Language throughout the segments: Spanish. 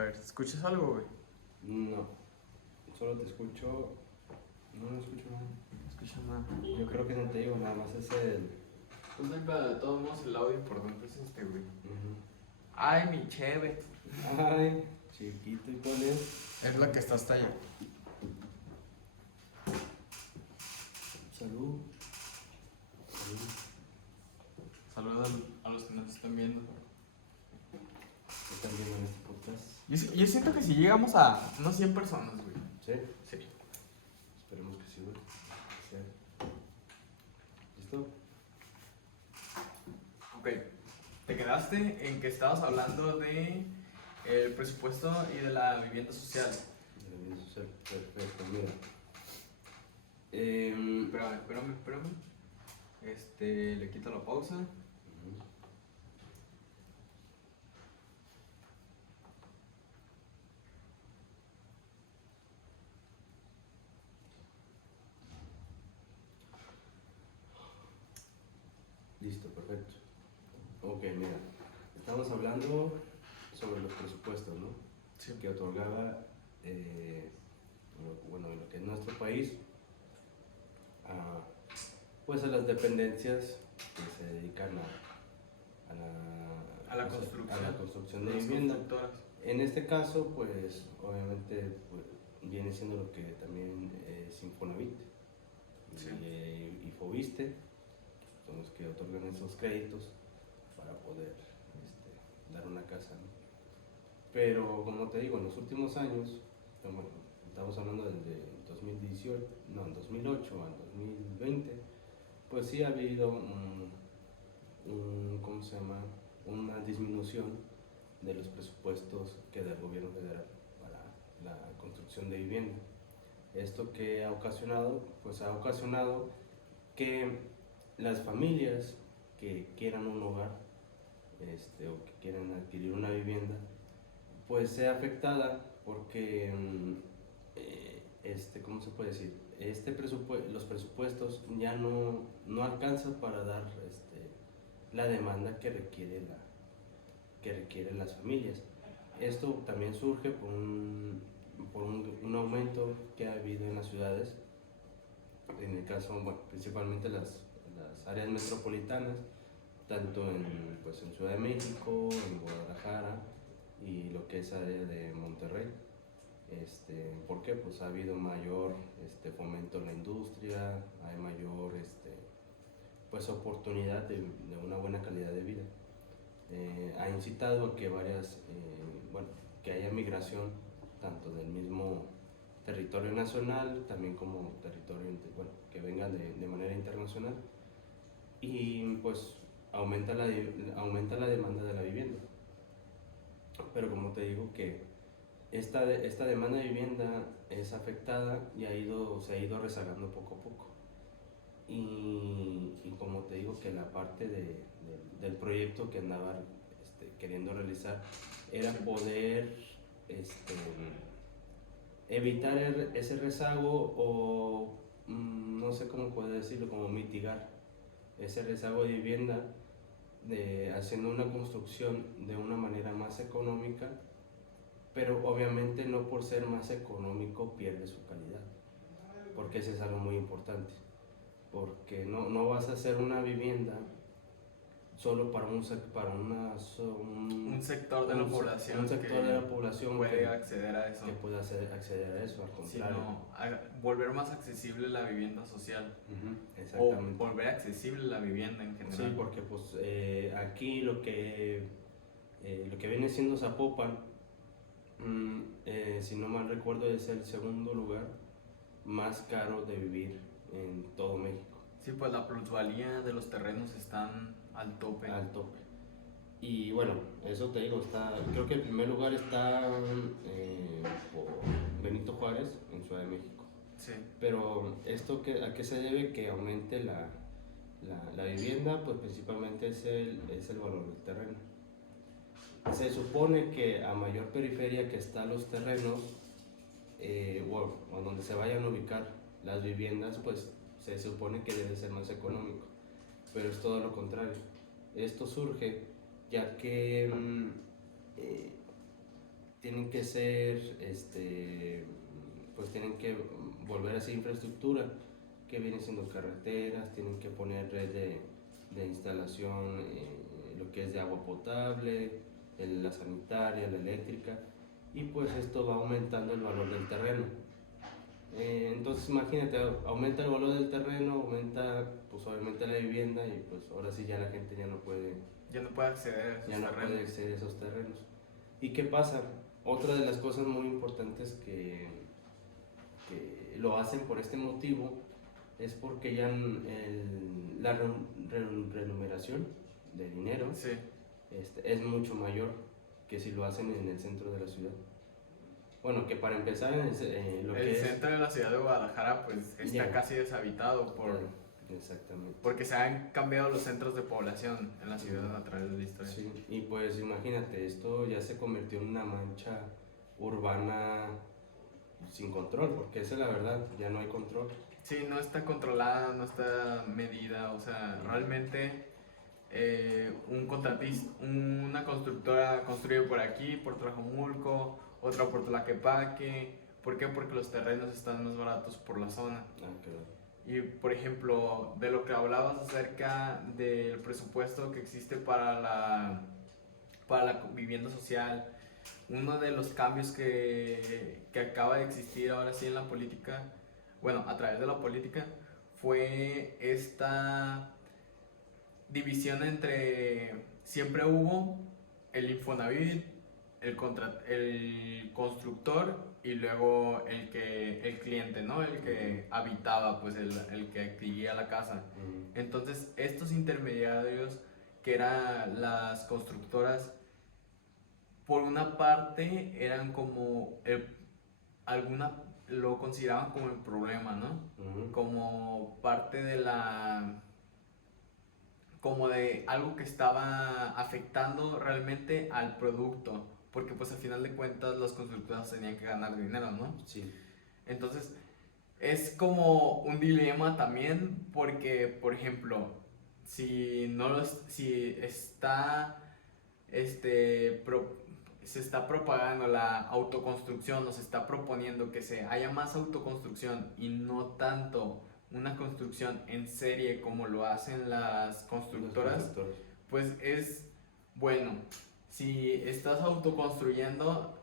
ver, ¿escuchas algo, güey? No, solo te escucho. No escucho nada. No escuchas nada. Yo creo que no te digo, nada más es el. Pues no hay pedo, de todos modos el audio importante es este, güey. Ujú. Ay, mi cheve. Ay, chiquito, ¿y cuál es? Es la que está hasta allá. Salud. Salud. Saludos a los que nos están viendo. ¿Están viendo en este podcast? Yo siento que si llegamos a unas 100 personas, güey. ¿Sí? Sí. Esperemos que sí, güey. Sí. ¿Listo? Ok. Te quedaste en que estabas hablando de el presupuesto y de la vivienda social. De la vida social. Perfecto, mira. Espérame. Le quito la pausa. Ujú. Listo, perfecto. Ok, mira. Estamos hablando sobre los presupuestos, ¿no? Sí. Que otorgaba, lo que es nuestro país, a, pues a las dependencias que se dedican A la o sea, construcción. a la construcción de Las vivienda. constructoras. En este caso, pues obviamente pues, viene siendo lo que también es Infonavit Sí. y Foviste, son los que otorgan esos créditos para poder dar una casa, ¿no? Pero como te digo, en los últimos años, bueno, estamos hablando desde 2018, no, en 2008 al 2020, pues sí ha habido ¿cómo se llama? Una disminución de los presupuestos que da el gobierno federal para la construcción de vivienda. Esto que ha ocasionado, pues ha ocasionado que las familias que quieran un hogar, o que quieran adquirir una vivienda, pues sea afectada porque, ¿cómo se puede decir? Los presupuestos ya no alcanzan para dar la demanda que requieren las familias. Esto también surge por un aumento que ha habido en las ciudades, en el caso, bueno, principalmente las áreas metropolitanas, tanto en Ciudad de México, en Guadalajara y lo que es área de Monterrey. ¿Por qué? Pues ha habido mayor fomento en la industria, hay mayor pues oportunidad de una buena calidad de vida. Ha incitado a que que haya migración tanto del mismo territorio nacional, también como territorio, que vengan de manera internacional, y pues aumenta la demanda de la vivienda. Pero como te digo que esta demanda de vivienda es afectada y se ha ido rezagando poco a poco. Y como te digo que la parte del proyecto que andaba queriendo realizar era poder evitar ese rezago o no sé cómo poder decirlo, como mitigar ese rezago de vivienda haciendo una construcción de una manera más económica, pero obviamente no por ser más económico pierde su calidad, porque eso es algo muy importante, porque no vas a hacer una vivienda solo para un sector de la población. Un sector de la población puede acceder a eso. Que pueda acceder a eso, al contrario. Sino volver más accesible la vivienda social. Exactamente. O volver accesible la vivienda en general. Sí, porque pues aquí lo que viene siendo Zapopan, si no mal recuerdo, es el segundo lugar más caro de vivir en todo México. Sí, pues la plusvalía de los terrenos están al tope. Al tope. Y bueno, eso te digo, creo que el primer lugar está por Benito Juárez, en Ciudad de México. Sí. Pero ¿a qué se debe que aumente la vivienda? Pues principalmente es el valor del terreno. Se supone que a mayor periferia que están los terrenos, o donde se vayan a ubicar las viviendas, pues se supone que debe ser más económico, pero es todo lo contrario. Esto surge ya que tienen que ser, pues tienen que volver a hacer infraestructura, que viene siendo carreteras, tienen que poner red de instalación, lo que es de agua potable, la sanitaria, la eléctrica, y pues esto va aumentando el valor del terreno. Entonces imagínate, aumenta el valor del terreno, aumenta pues obviamente la vivienda y pues ahora sí ya la gente Ya no puede acceder a esos ya no puede terrenos. acceder a esos terrenos. ¿Y qué pasa? Otra de las cosas muy importantes que lo hacen por este motivo es porque ya la remuneración de dinero Sí. es mucho mayor que si lo hacen en el centro de la ciudad. Bueno, que para empezar, lo El que es... centro de la ciudad de Guadalajara pues está Ya. casi deshabitado Exactamente. porque se han cambiado los centros de población en la ciudad a través de la historia. Sí, y pues imagínate, esto ya se convirtió en una mancha urbana sin control, porque esa es la verdad, ya no hay control. Sí, no está controlada, no está medida, o sea, realmente un contratista, una constructora construye por aquí, por Tlajomulco, otra por Tlaquepaque. ¿Por qué? Porque los terrenos están más baratos por la zona. Claro. Y por ejemplo, de lo que hablabas acerca del presupuesto que existe para la vivienda social, uno de los cambios que acaba de existir ahora sí en la política, bueno, a través de la política, fue esta división entre, siempre hubo el Infonavit, el constructor y luego el cliente, ¿no? El que habitaba, pues el que adquiría la casa. Entonces, estos intermediarios que eran las constructoras, por una parte eran como alguna lo consideraban como el problema, ¿no? Como parte de como de algo que estaba afectando realmente al producto, porque pues al final de cuentas las constructoras tenían que ganar dinero, ¿no? Sí. Entonces es como un dilema también, porque por ejemplo, si está se está propagando la autoconstrucción o se está proponiendo que se haya más autoconstrucción y no tanto una construcción en serie como lo hacen las constructoras, pues es bueno. Si estás autoconstruyendo,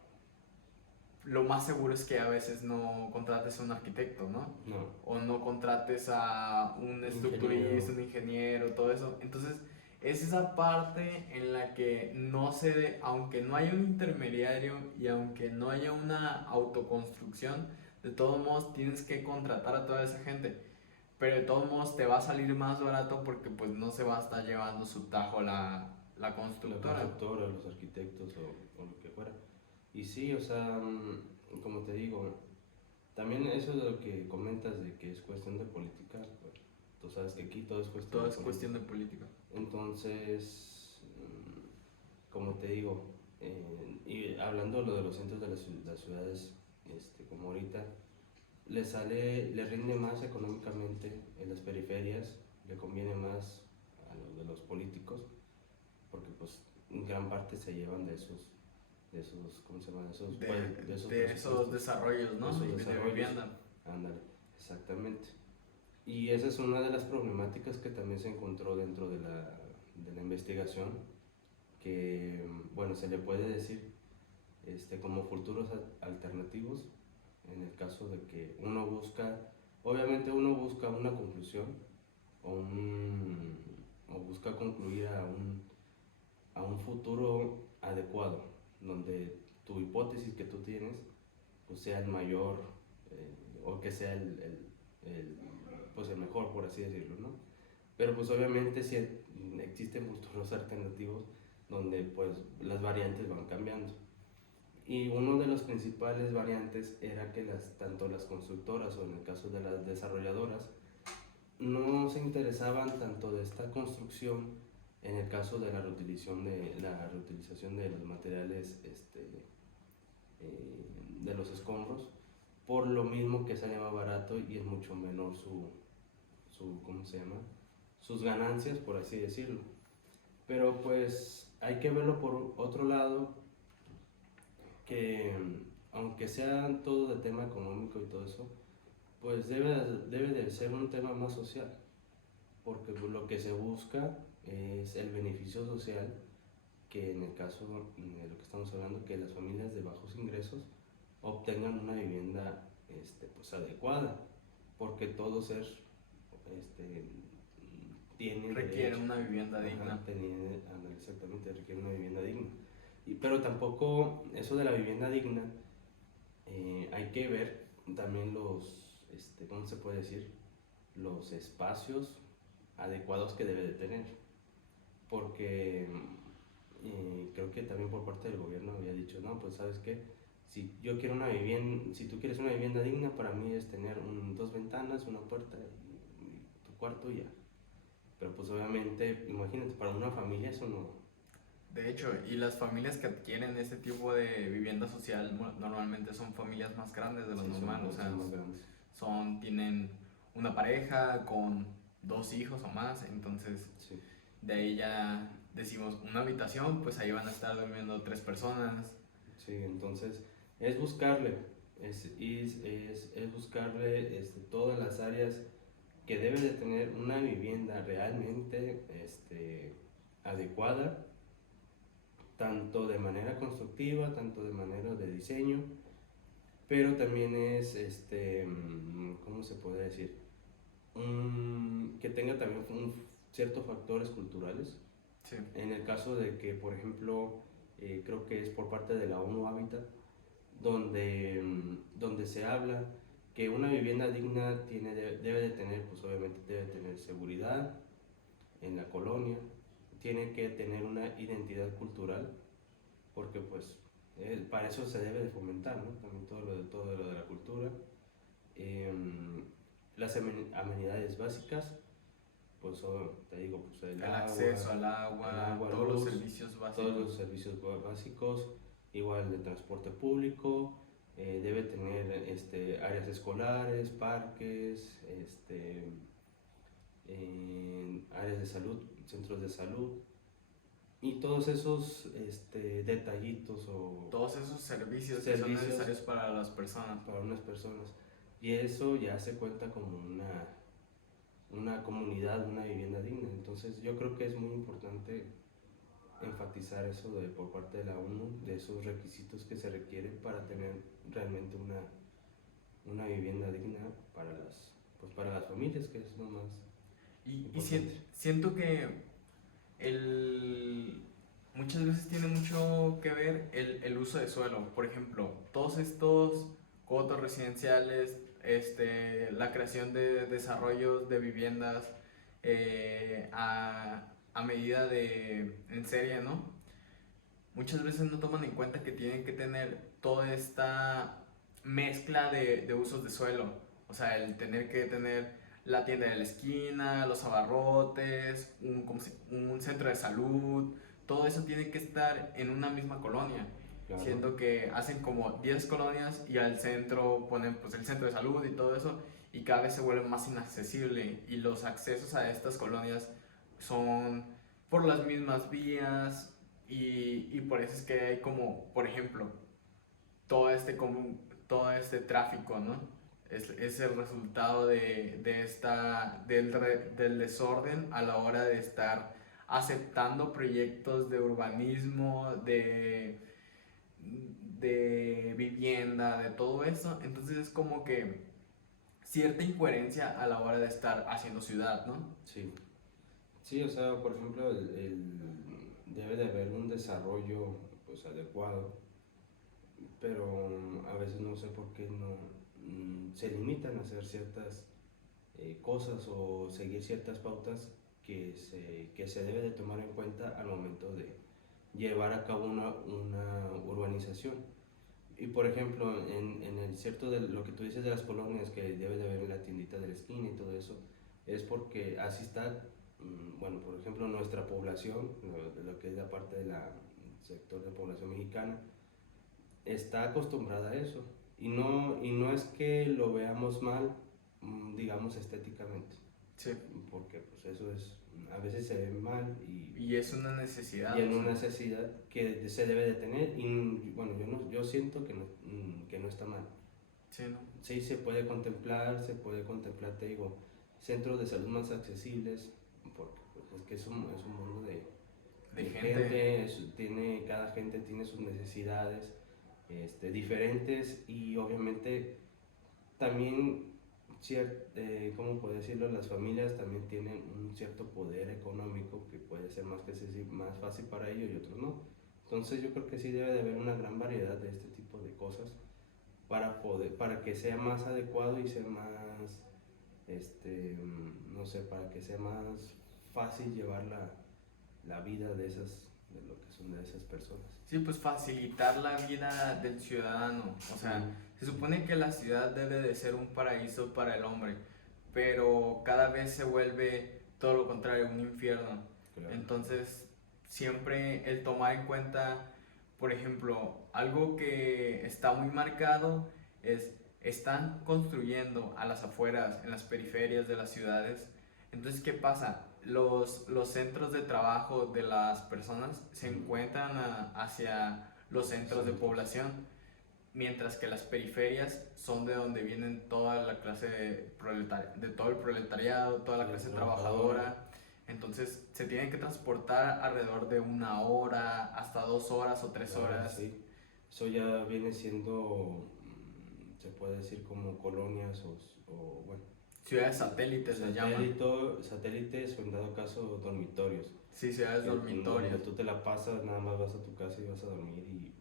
lo más seguro es que a veces no contrates a un arquitecto, ¿no? No. O no contrates a un estructurista, un ingeniero, todo eso. Entonces, es esa parte en la que no se, aunque no haya un intermediario y aunque no haya una autoconstrucción, de todos modos tienes que contratar a toda esa gente. Pero de todos modos te va a salir más barato porque pues no se va a estar llevando su tajo la constructora. La constructora, los arquitectos o lo que fuera. Y sí, o sea, como te digo, también eso de lo que comentas de que es cuestión de política, pues, tú sabes que aquí todo es cuestión de política. Entonces, como te digo, y hablando de lo de los centros de las ciudades, como ahorita, le rinde más económicamente en las periferias, le conviene más a los de los políticos, porque pues en gran parte se llevan de esos ¿cómo se llama? De esos desarrollos, ¿no? De vivienda. Ándale, exactamente. Y esa es una de las problemáticas que también se encontró dentro de la investigación, que, bueno, se le puede decir como futuros alternativos, en el caso de que obviamente uno busca una conclusión o busca concluir a un futuro adecuado, donde tu hipótesis que tú tienes pues sea el mayor, o que sea pues el mejor, por así decirlo, ¿no? Pero pues obviamente si existen futuros alternativos donde pues las variantes van cambiando. Y uno de los principales variantes era que tanto las constructoras o en el caso de las desarrolladoras no se interesaban tanto de esta construcción en el caso de la reutilización de los materiales de los escombros, por lo mismo que sale más barato y es mucho menor ¿cómo se llama? Sus ganancias, por así decirlo. Pero pues hay que verlo por otro lado, que aunque sea todo de tema económico y todo eso, pues debe de ser un tema más social, porque lo que se busca es el beneficio social, que en el caso de lo que estamos hablando, que las familias de bajos ingresos obtengan una vivienda pues adecuada, porque todo ser este, tiene Requiere derecho, una vivienda digna. exactamente, requiere una vivienda digna. Pero tampoco eso de la vivienda digna, hay que ver también ¿cómo se puede decir? Los espacios adecuados que debe de tener, porque creo que también por parte del gobierno había dicho, no, pues sabes qué, si tú quieres una vivienda digna, para mí es tener dos ventanas, una puerta y tu cuarto y ya. Pero pues obviamente, imagínate, para una familia eso no. De hecho, y las familias que adquieren este tipo de vivienda social normalmente son familias más grandes de lo Sí, normal, o sea, son más grandes. tienen una pareja con 2 hijos o más, entonces Sí, de ahí ya decimos una habitación, pues ahí van a estar durmiendo 3 personas. sí, entonces es buscarle, es buscarle todas las áreas que debe de tener una vivienda realmente adecuada, tanto de manera constructiva, tanto de manera de diseño, pero también ¿cómo se puede decir? Que tenga también ciertos factores culturales. Sí, En el caso de que, por ejemplo, creo que es por parte de la ONU Habitat, donde se habla que una vivienda digna debe de tener, pues obviamente debe tener seguridad en la colonia, tiene que tener una identidad cultural, porque pues para eso se debe de fomentar, ¿no? También todo lo de la cultura. Em, las amenidades básicas, pues te digo, pues el acceso al agua, todos los luz, servicios todos básicos. los servicios básicos, igual de transporte público, debe tener áreas escolares, parques, áreas de salud, centros de salud, y todos esos detallitos o Todos esos servicios que son servicios necesarios para las personas. para unas personas. Y eso ya se cuenta como una comunidad, una vivienda digna. Entonces yo creo que es muy importante enfatizar eso por parte de la ONU, de esos requisitos que se requieren para tener realmente una vivienda digna para las familias, que es lo más Y importante. siento que muchas veces tiene mucho que ver el uso de suelo. Por ejemplo, todos estos cotos residenciales, la creación de desarrollos de viviendas a medida en serie, ¿no? Muchas veces no toman en cuenta que tienen que tener toda esta mezcla de usos de suelo. O sea, el tener que tener la tienda de la esquina, los abarrotes, un centro de salud, todo eso tiene que estar en una misma colonia. Claro. Siendo que hacen como 10 colonias y al centro ponen pues el centro de salud y todo eso, y cada vez se vuelve más inaccesible, y los accesos a estas colonias son por las mismas vías, y por eso es que hay como, por ejemplo, todo todo este tráfico, ¿no? Es el resultado del desorden a la hora de estar aceptando proyectos de urbanismo, de vivienda, de todo eso. Entonces es como que cierta incoherencia a la hora de estar haciendo ciudad, ¿no? Sí, sí, o sea, por ejemplo, debe de haber un desarrollo pues adecuado, pero a veces no sé por qué no se limitan a hacer ciertas cosas o seguir ciertas pautas que se debe de tomar en cuenta al momento de llevar a cabo una urbanización. Y por ejemplo, en el cierto de lo que tú dices de las colonias, que debe de haber la tiendita de la esquina y todo eso, es porque así está, bueno, por ejemplo, nuestra población, lo que es la parte del sector de población mexicana, está acostumbrada a eso. Y no es que lo veamos mal, digamos estéticamente. Sí. porque pues eso es, a veces se ve mal Y es una necesidad. y es o sea, una necesidad que se debe de tener y bueno, yo siento que no está mal. sí, ¿no? Sí, se puede contemplar, te digo, centros de salud más accesibles, porque pues, es que es un mundo De de gente. cada gente tiene sus necesidades diferentes y obviamente también, ¿cómo puedo decirlo? Las familias también tienen un cierto poder económico que puede ser más fácil para ellos y otros no. Entonces yo creo que sí debe de haber una gran variedad de este tipo de cosas para que sea más adecuado y sea más, no sé, para que sea más fácil llevar la vida de lo que son de esas personas. Sí, pues facilitar la vida del ciudadano. O sea, se supone que la ciudad debe de ser un paraíso para el hombre, pero cada vez se vuelve todo lo contrario, un infierno. Claro. Entonces, siempre el tomar en cuenta, por ejemplo, algo que está muy marcado es, están construyendo a las afueras, en las periferias de las ciudades. Entonces, ¿qué pasa? Los centros de trabajo de las personas se encuentran hacia los centros de población, mientras que las periferias son de donde vienen toda la clase de todo el proletariado, toda la Sí, clase trabajadora. trabajadora. Entonces se tienen que transportar alrededor de 1 hora, hasta 2 horas o 3 horas. Sí. Eso ya viene siendo, se puede decir como colonias o bueno, Ciudades satélites les llaman. satélites o en dado caso dormitorios. Sí, ciudades Donde dormitorios. tú te la pasas, nada más vas a tu casa y vas a dormir y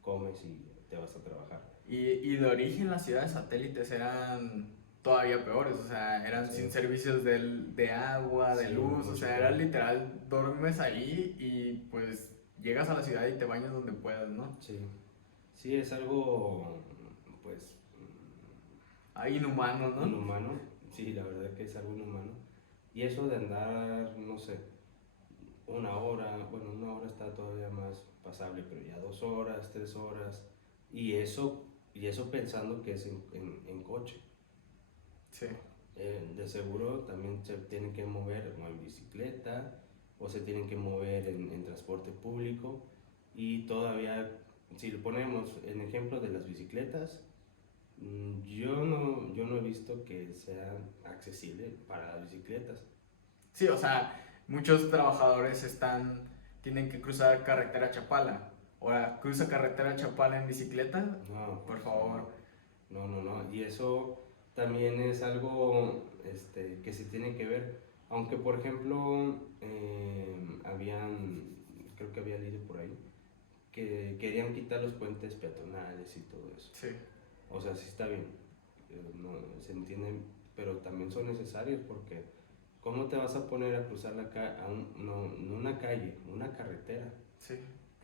comes y te vas a trabajar. Y de origen las ciudades satélites eran todavía peores, o sea, eran Sí. sin servicios de agua, de Sí, luz, o mucho sea, era peor. literal, duermes ahí y pues llegas a la ciudad y te bañas donde puedas, ¿no? Sí, sí es algo, pues, Ahí inhumano, ¿no? inhumano. Sí, la verdad que es algo inhumano. Y eso de andar, no sé, 1 hora, bueno, 1 hora está todavía más pasable, pero ya 2 horas, 3 horas, y eso pensando que es en coche. Sí. De seguro también se tienen que mover o en bicicleta o se tienen que mover en transporte público y todavía, si lo ponemos en ejemplo de las bicicletas, yo no he visto que sea accesible para las bicicletas. Sí, o sea, muchos trabajadores tienen que cruzar carretera Chapala. Ahora, cruza carretera Chapala en bicicleta, No, por pues favor. no. Y eso también es algo que se tiene que ver. Aunque, por ejemplo, creo que había leído por ahí, que querían quitar los puentes peatonales y todo eso. Sí. O sea, sí está bien, no, se entiende, pero también son necesarios porque ¿cómo te vas a poner a cruzar no una calle, una carretera? Sí.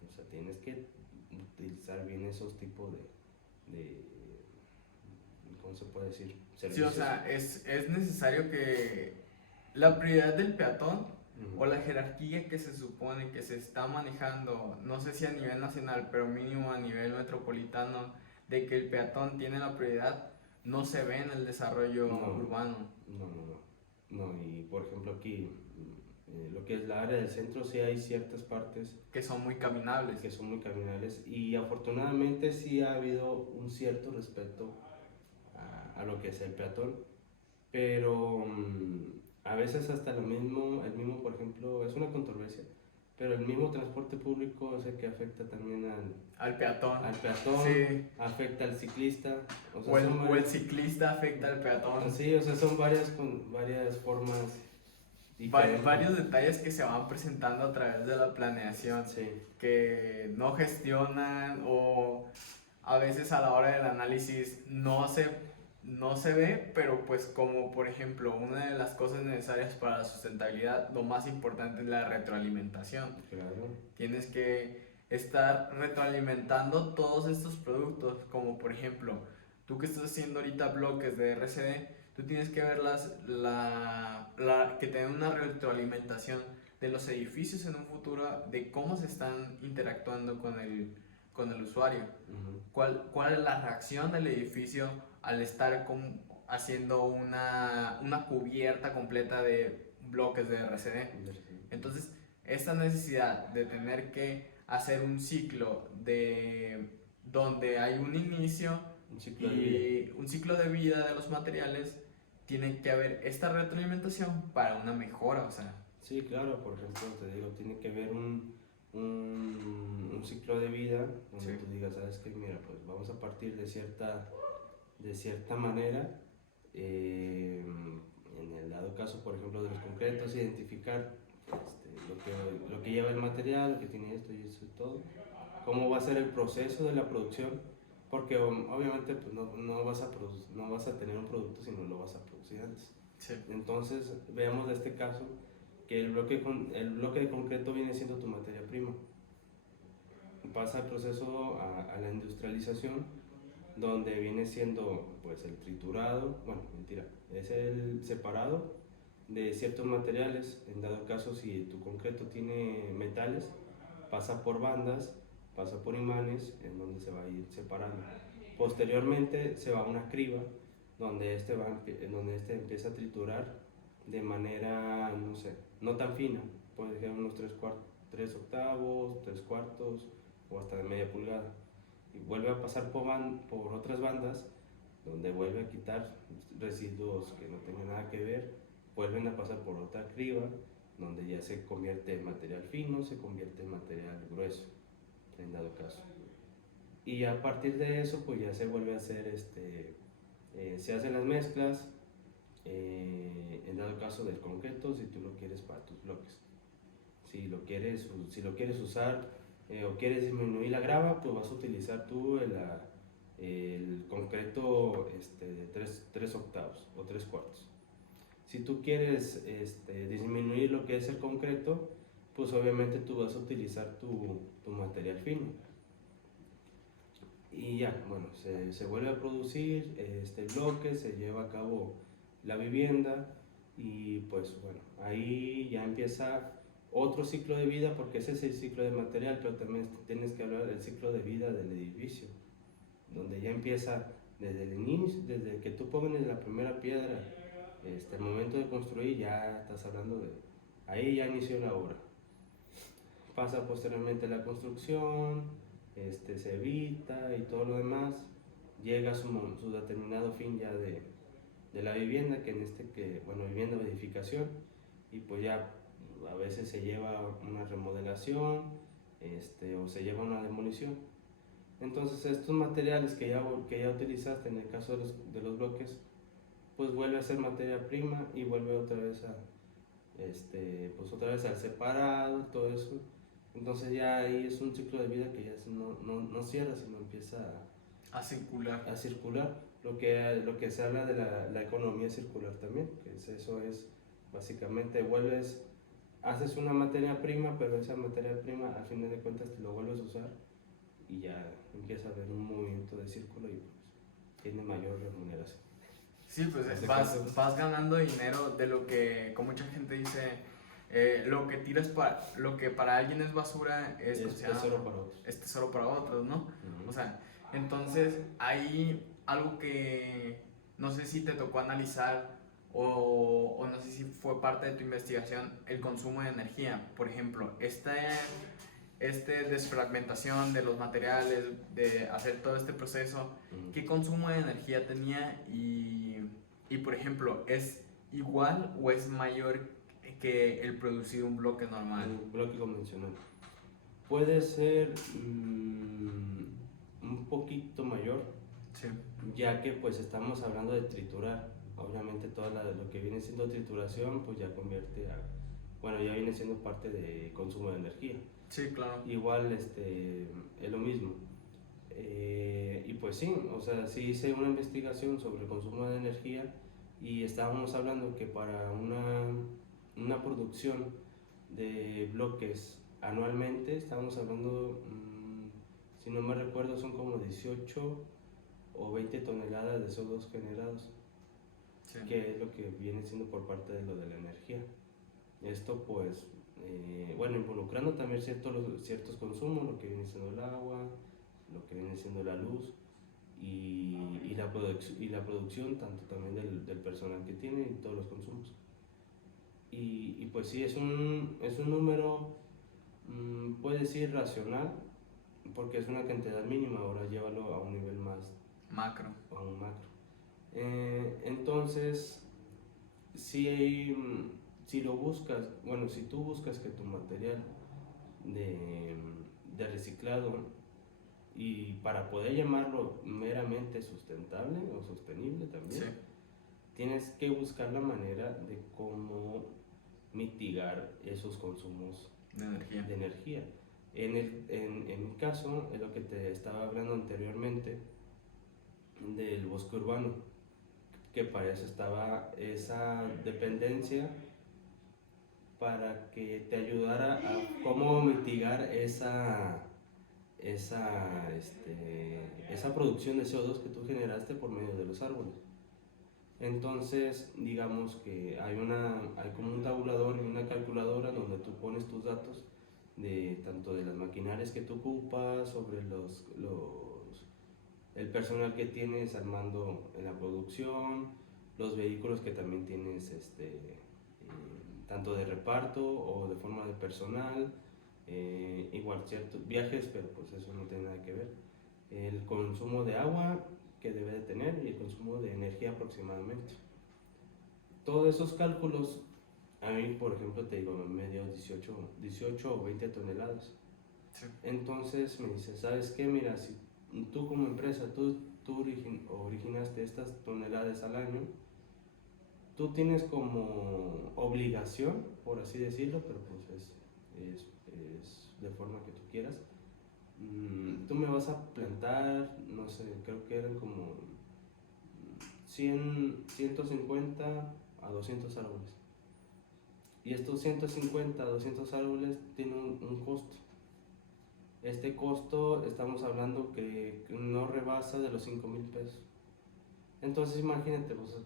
O sea, tienes que utilizar bien esos tipos de ¿cómo se puede decir? Sí, o Servicios. sea, es necesario que la prioridad del peatón o la jerarquía que se supone que se está manejando, no sé si a nivel nacional, pero mínimo a nivel metropolitano, de que el peatón tiene la prioridad, no se ve en el desarrollo urbano. No, y por ejemplo aquí, lo que es la área del centro, sí hay ciertas partes Que son muy caminables. que son muy caminables y afortunadamente sí ha habido un cierto respeto a lo que es el peatón, pero a veces hasta el mismo, por ejemplo, es una controversia, pero el mismo transporte público es el que afecta también Al peatón. al peatón, Sí. afecta al ciclista, o sea, O el ciclista afecta al peatón. sí, o sea, son varias formas diferentes. Varios detalles que se van presentando a través de la planeación, Sí, que no gestionan o a veces a la hora del análisis no se ve, pero pues como por ejemplo una de las cosas necesarias para la sustentabilidad, lo más importante es la retroalimentación. claro. Tienes que estar retroalimentando todos estos productos, como por ejemplo, tú que estás haciendo ahorita bloques de RCD, tú tienes que ver que tengan una retroalimentación de los edificios en un futuro, de cómo se están interactuando con el usuario. Ujú. ¿Cuál es la reacción del edificio al estar haciendo una cubierta completa de bloques de RCD. Entonces, esta necesidad de tener que hacer un ciclo de donde hay un inicio y un ciclo de vida de los materiales, tiene que haber esta retroalimentación para una mejora, o sea. Sí, claro, por ejemplo, te digo, tiene que haber un ciclo de vida donde Sí. tú digas, ¿sabes qué? Mira, pues vamos a partir de cierta manera. En el dado caso, por ejemplo, de los concretos, identificar lo que lleva el material, lo que tiene esto y eso y todo, cómo va a ser el proceso de la producción, porque obviamente pues, no vas a tener un producto si no lo vas a producir antes. Sí. Entonces, veamos de este caso que el bloque de concreto viene siendo tu materia prima. Pasa el proceso a la industrialización, donde viene siendo pues el triturado, bueno, mentira, es el separado de ciertos materiales. En dado caso, si tu concreto tiene metales, pasa por bandas, pasa por imanes, en donde se va a ir separando. Posteriormente se va a una criba, donde este empieza a triturar de manera, no sé, no tan fina, puede ser unos 3 octavos, 3 cuartos o hasta de media pulgada. Y vuelve a pasar por otras bandas, donde vuelve a quitar residuos que no tengan nada que ver, vuelven a pasar por otra criba, donde ya se convierte en material fino, se convierte en material grueso, en dado caso. Y a partir de eso, pues ya se vuelve a hacer, se hacen las mezclas, en dado caso del concreto, si tú lo quieres para tus bloques. Si lo quieres usar o quieres disminuir la grava, pues vas a utilizar tú el concreto de 3 octavos o 3 cuartos. Si tú quieres disminuir lo que es el concreto, pues obviamente tú vas a utilizar tu material fino. Y ya, bueno, se vuelve a producir este bloque, se lleva a cabo la vivienda y pues bueno, ahí ya empieza otro ciclo de vida, porque ese es el ciclo de material, pero también tienes que hablar del ciclo de vida del edificio, donde ya empieza desde el inicio, desde que tú pones la primera piedra, el momento de construir, ya estás hablando de, ahí ya inició la obra. Pasa posteriormente la construcción, se evita y todo lo demás, llega a su determinado fin ya de la vivienda, vivienda o edificación, y pues ya a veces se lleva una remodelación, o se lleva una demolición. Entonces estos materiales que ya utilizaste en el caso de los bloques, pues vuelve a ser materia prima y vuelve otra vez al separado, todo eso. Entonces ya ahí es un ciclo de vida que ya no cierra, sino empieza a circular. A circular. Lo que se habla de la economía circular también, que eso es básicamente haces una materia prima, pero esa materia prima al final de cuentas te lo vuelves a usar y ya empieza a haber un movimiento de círculo y pues tiene mayor remuneración. Sí, pues vas ganando dinero de lo que, como mucha gente dice, lo que para alguien es basura es tesoro para otros. Es tesoro para otros, ¿no? Uh-huh. O sea, entonces hay algo que no sé si te tocó analizar o no sé si fue parte de tu investigación, el consumo de energía. Por ejemplo, desfragmentación de los materiales, de hacer todo este proceso, ¿qué consumo de energía tenía? Y por ejemplo, ¿es igual o es mayor que el producir un bloque normal? Un bloque convencional. Puede ser un poquito mayor, sí, ya que pues estamos hablando de triturar. Obviamente todo lo que viene siendo trituración pues ya ya viene siendo parte de consumo de energía. Sí, claro. Igual es lo mismo. Y pues sí, o sea, sí hice una investigación sobre el consumo de energía y estábamos hablando que para una producción de bloques anualmente, estábamos hablando, si no me recuerdo, son como 18 o 20 toneladas de CO2 generados, sí, que es lo que viene siendo por parte de lo de la energía. Esto pues, involucrando también ciertos consumos, lo que viene siendo el agua, lo que viene siendo la luz y y la producción tanto también del personal que tiene y todos los consumos. Y pues sí, es un número, puede decir racional, porque es una cantidad mínima, ahora llévalo a un nivel más Macro. a un macro. Entonces, si, si lo buscas, bueno, si tú buscas que tu material de, de reciclado, y para poder llamarlo meramente sustentable o sostenible también, Sí. tienes que buscar la manera de cómo mitigar esos consumos De energía. de energía. En mi caso, es lo que te estaba hablando anteriormente del bosque urbano, que para eso estaba esa dependencia, para que te ayudara a cómo mitigar esa producción de CO2 que tú generaste por medio de los árboles. Entonces, digamos que hay como un tabulador y una calculadora donde tú pones tus datos de tanto de las maquinarias que tú ocupas, sobre el personal que tienes al mando en la producción, los vehículos que también tienes, tanto de reparto o de forma de personal, igual ciertos viajes, pero pues eso no tiene nada que ver, el consumo de agua que debe de tener y el consumo de energía aproximadamente. Todos esos cálculos, a mí por ejemplo te digo, me dio 18 o 20 toneladas. Sí. Entonces me dice, ¿sabes qué? Mira, si tú como empresa, tú originaste estas toneladas al año, tú tienes como obligación, por así decirlo, pero pues es de forma que tú quieras, tú me vas a plantar, no sé, creo que eran como 150 a 200 árboles. Y estos 150 a 200 árboles tienen un costo. Este costo estamos hablando que no rebasa de los 5,000 pesos. Entonces imagínate, pues,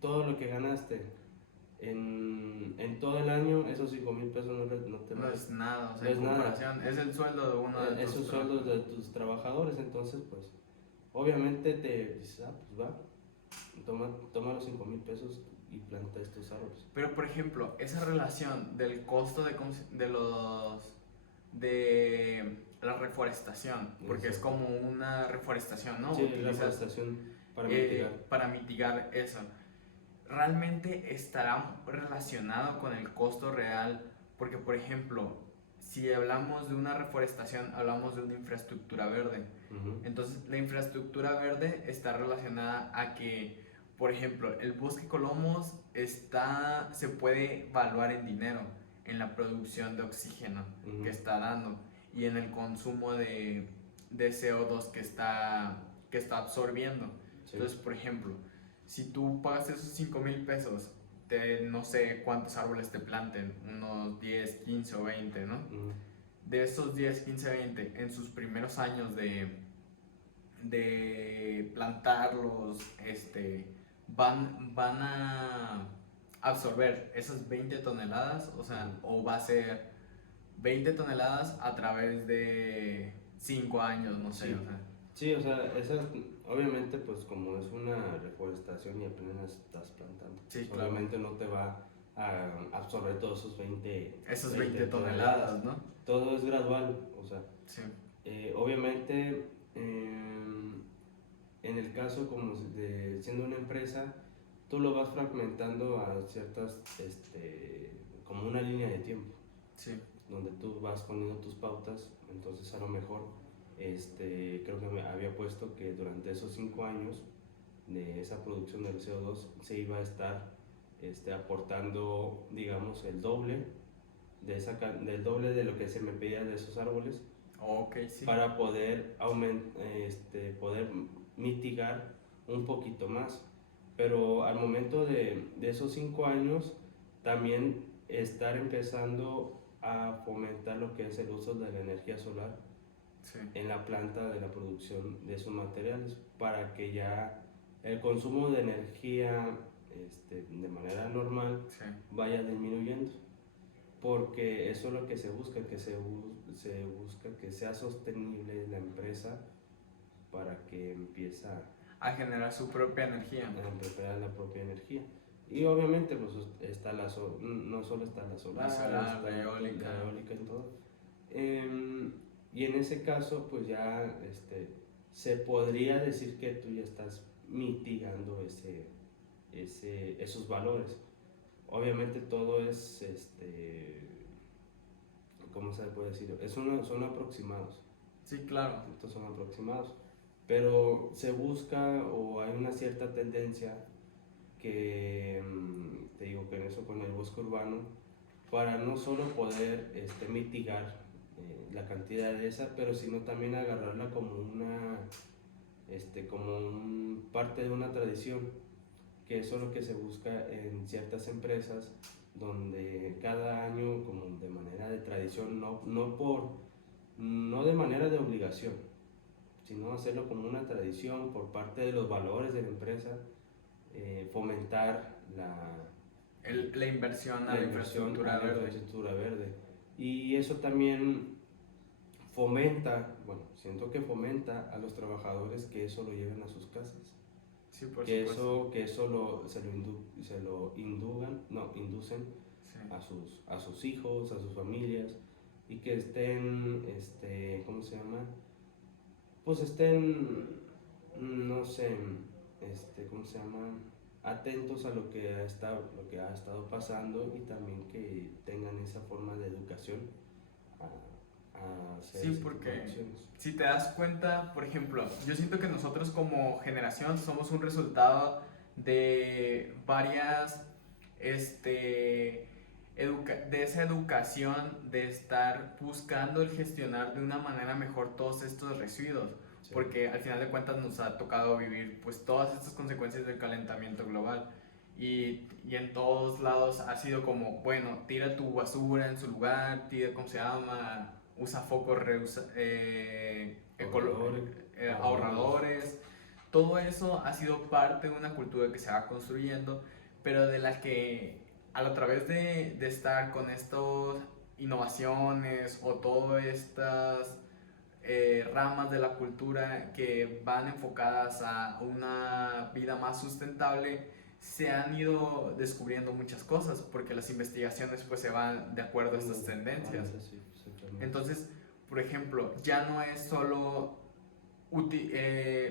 todo lo que ganaste en todo el año, esos 5,000 pesos no te No van. es nada, o sea, No en es nada. comparación, es el sueldo de uno de Es tus un sueldo de tus trabajadores, entonces pues obviamente te dices, pues va, toma los 5,000 pesos y planta estos árboles. Pero por ejemplo, esa relación del costo de la reforestación, porque es Exacto. como una reforestación, ¿no? Sí, la Utilizas forestación para para mitigar eso. ¿Realmente estará relacionado con el costo real? Porque, por ejemplo, si hablamos de una reforestación, hablamos de una infraestructura verde. Entonces, la infraestructura verde está relacionada a que, por ejemplo, el bosque Colomos se puede evaluar en dinero, en la producción de oxígeno que está dando y en el consumo de CO2 que está absorbiendo. Sí. Entonces, por ejemplo, si tú pagas esos 5,000 pesos, no sé cuántos árboles te planten, unos 10, 15 o 20, ¿no? De esos 10, 15, 20, en sus primeros años de plantarlos, van a absorber esas 20 toneladas, o sea, o va a ser 20 toneladas a través de 5 años, no sé, Sí. o sea. Sí, o sea, esas, obviamente, pues como es una reforestación y apenas estás plantando, Sí, pues, claro. obviamente no te va a absorber todos esos 20 toneladas, ¿no? Todo es gradual, o sea, Sí. Obviamente, en el caso como de siendo una empresa, tú lo vas fragmentando a ciertas, como una línea de tiempo, Sí. donde tú vas poniendo tus pautas. Entonces a lo mejor, creo que me había puesto que durante esos 5 años de esa producción del CO2 se iba a estar aportando, digamos, el doble del doble de lo que se me pedía de esos árboles, Sí. para poder poder mitigar un poquito más. Pero al momento de esos 5 años, también estar empezando a fomentar lo que es el uso de la energía solar, Sí. en la planta de la producción de esos materiales, para que ya el consumo de energía, de manera normal, Sí. vaya disminuyendo, porque eso es lo que se busca, que sea sostenible la empresa, para que empiece a generar su propia energía. a preparar la propia energía. Y obviamente pues está no solo está la solar, La está eólica. la eólica y todo. Y en ese caso pues ya se podría decir que tú ya estás mitigando esos valores. Obviamente todo es, ¿cómo se puede decir? Son aproximados. Sí, claro. Estos son aproximados. Pero se busca o hay una cierta tendencia que, te digo que en eso con el bosque urbano, para no solo poder mitigar la cantidad de esa, pero sino también agarrarla como parte de una tradición, que eso es lo que se busca en ciertas empresas, donde cada año, como de manera de tradición, no de manera de obligación, sino hacerlo como una tradición por parte de los valores de la empresa, fomentar La inversión a la infraestructura verde. Y eso también fomenta, bueno, siento que fomenta a los trabajadores que eso lo lleven a sus casas. Sí, por que supuesto. se lo inducen Sí. a sus hijos, a sus familias, y que estén, ¿cómo se llama? Pues estén, no sé, ¿cómo se llama? Atentos a lo que ha estado pasando, y también que tengan esa forma de educación a hacer Sí, ese tipo de porque acciones. si te das cuenta, por ejemplo, yo siento que nosotros como generación somos un resultado de varias, de esa educación de estar buscando el gestionar de una manera mejor todos estos residuos, Sí. porque al final de cuentas nos ha tocado vivir pues todas estas consecuencias del calentamiento global. Y en todos lados ha sido como, bueno, tira tu basura en su lugar, tira, ¿cómo se llama? Usa focos ahorradores. Todo eso ha sido parte de una cultura que se va construyendo, pero de la que a través de estar con estas innovaciones o todas estas ramas de la cultura que van enfocadas a una vida más sustentable, se han ido descubriendo muchas cosas porque las investigaciones pues se van de acuerdo a estas tendencias. Sí, entonces, por ejemplo, ya no es solo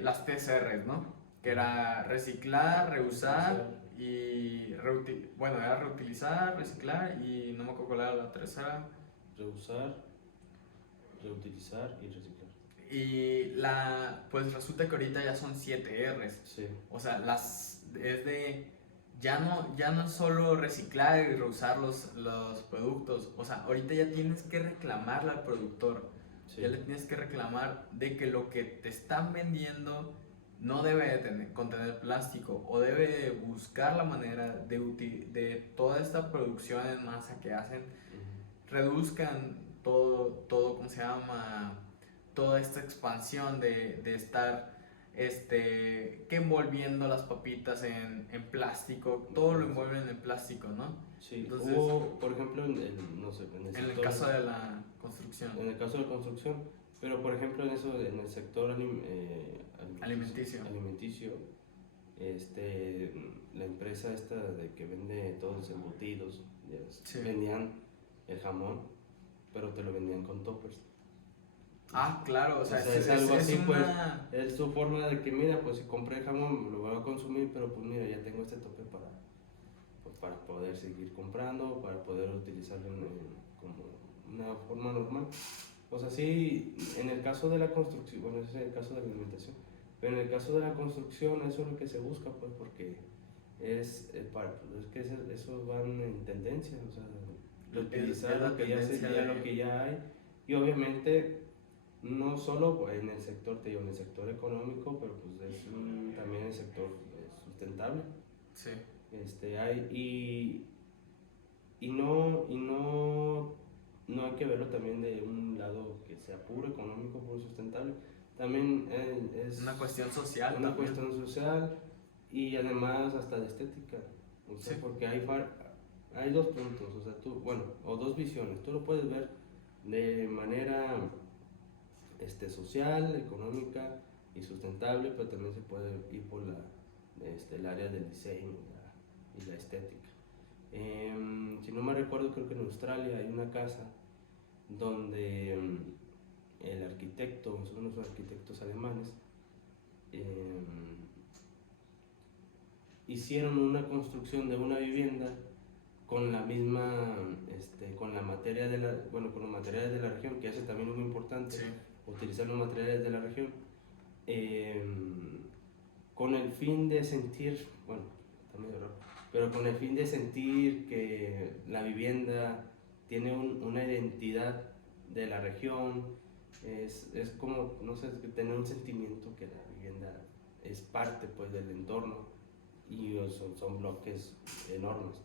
las TCRs, ¿no? Que era reciclar, reusar y bueno, era reutilizar, reciclar y no me acuerdo cuál era la tercera. Reusar, reutilizar y reciclar. Y pues resulta que ahorita ya son 7 Rs. Sí. O sea, ya no es solo reciclar y reusar los productos. O sea, ahorita ya tienes que reclamarle al productor. Sí. Ya le tienes que reclamar de que lo que te están vendiendo no debe contener plástico, o debe buscar la manera de toda esta producción en masa que hacen, reduzcan todo, ¿cómo se llama? Toda esta expansión de estar que envolviendo las papitas en plástico, todo lo envuelven en plástico, ¿no? Sí. Entonces, o por ejemplo en el caso de la construcción. En el caso de la construcción, pero por ejemplo en el sector alimenticio, la empresa esta de que vende todos los embutidos, sí, vendían el jamón, pero te lo vendían con toppers. Ah, claro, o sea es algo así, pues, es su forma de que, mira, pues si compré jamón, lo voy a consumir, pero pues mira, ya tengo este tope para poder seguir comprando, para poder utilizarlo como una forma normal. O sea, sí, en el caso de la construcción, bueno, ese es el caso de la alimentación, pero en el caso de la construcción eso es lo que se busca, pues, porque es que esos van en tendencia, o sea, reutilizar lo que ya hay, y obviamente no solo en el sector, en el sector económico, pero pues es también el sector sustentable. Sí. No hay que verlo también de un lado que sea puro económico, puro sustentable. También es una cuestión social. Cuestión social, y además hasta de estética. O sea, sí, porque hay dos puntos, o sea, o dos visiones. Tú lo puedes ver de manera social, económica, y sustentable, pero también se puede ir por el área del diseño y la estética. Si no me recuerdo, creo que en Australia hay una casa donde el arquitecto, son unos arquitectos alemanes, hicieron una construcción de una vivienda con la misma, con la materia de la, bueno, con los materiales de la región, que eso también es muy importante, Sí. utilizar los materiales de la región, con el fin de sentir, bueno, también raro, pero con el fin de sentir que la vivienda tiene una identidad de la región, es como, no sé, tener un sentimiento que la vivienda es parte pues del entorno y son bloques enormes,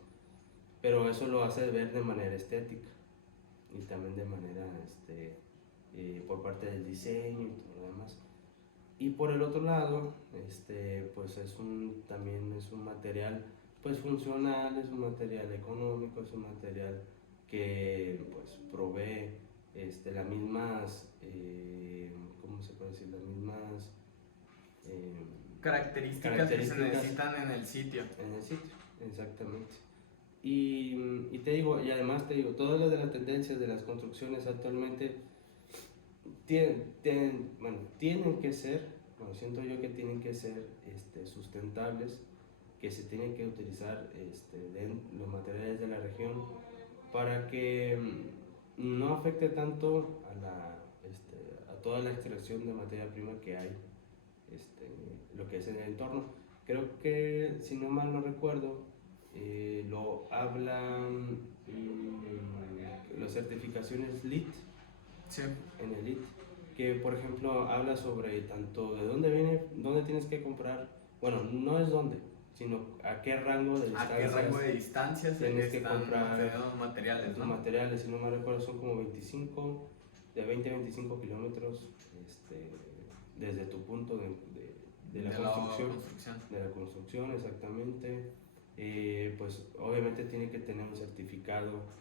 pero eso lo hace ver de manera estética y también de manera por parte del diseño y todo lo demás. Y por el otro lado, pues también es un material pues funcional, es un material económico, es un material que pues provee las mismas, ¿cómo se puede decir? Las mismas Características que se necesitan en el sitio. En el sitio, exactamente. Y te digo, y además te digo, todas las tendencias de las construcciones actualmente tienen que ser, bueno, siento yo que tienen que ser sustentables, que se tienen que utilizar los materiales de la región para que no afecte tanto a toda la extracción de materia prima que hay, lo que es en el entorno. Creo que, si no mal no recuerdo, lo hablan las certificaciones LEED, Sí. en el LEED, que por ejemplo habla sobre tanto de dónde viene, dónde tienes que comprar, bueno, no es dónde, sino a qué rango de ¿A qué rango de distancias tienes que están comprar los materiales, tus no? materiales. Si no me recuerdo, son como 20 a 25 kilómetros desde tu punto de la construcción. De la construcción, exactamente. Pues obviamente tiene que tener un certificado,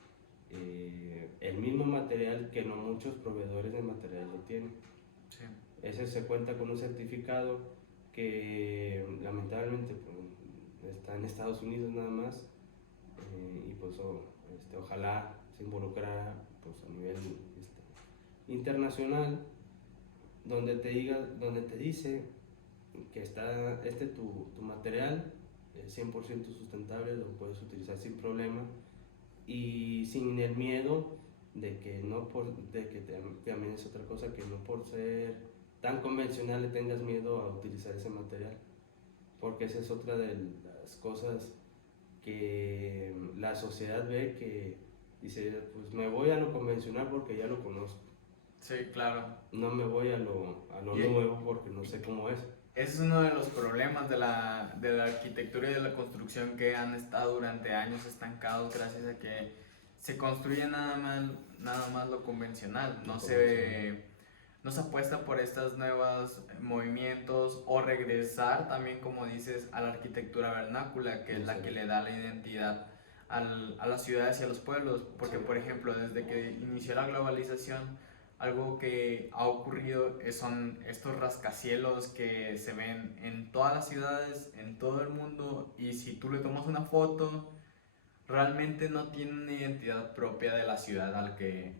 el mismo material, que no muchos proveedores de material lo tienen. Sí. Ese se cuenta con un certificado que lamentablemente pues, está en Estados Unidos nada más, y pues ojalá se involucrara pues, a nivel internacional, donde te dice que está tu material es 100% sustentable, lo puedes utilizar sin problema y sin el miedo de que también es otra cosa, que no por ser tan convencional le tengas miedo a utilizar ese material, porque esa es otra de las cosas que la sociedad ve, que dice, pues me voy a lo convencional porque ya lo conozco. Sí, claro. No me voy a lo nuevo porque no sé cómo es. Ese es uno de los problemas de la arquitectura y de la construcción, que han estado durante años estancados gracias a que se construye nada más lo convencional. No se apuesta por estos nuevos movimientos o regresar también, como dices, a la arquitectura vernácula, que es la que le da la identidad a las ciudades y a los pueblos. Porque, por ejemplo, desde que inició la globalización, algo que ha ocurrido son estos rascacielos que se ven en todas las ciudades, en todo el mundo, y si tú le tomas una foto, realmente no tiene una identidad propia de la ciudad a la que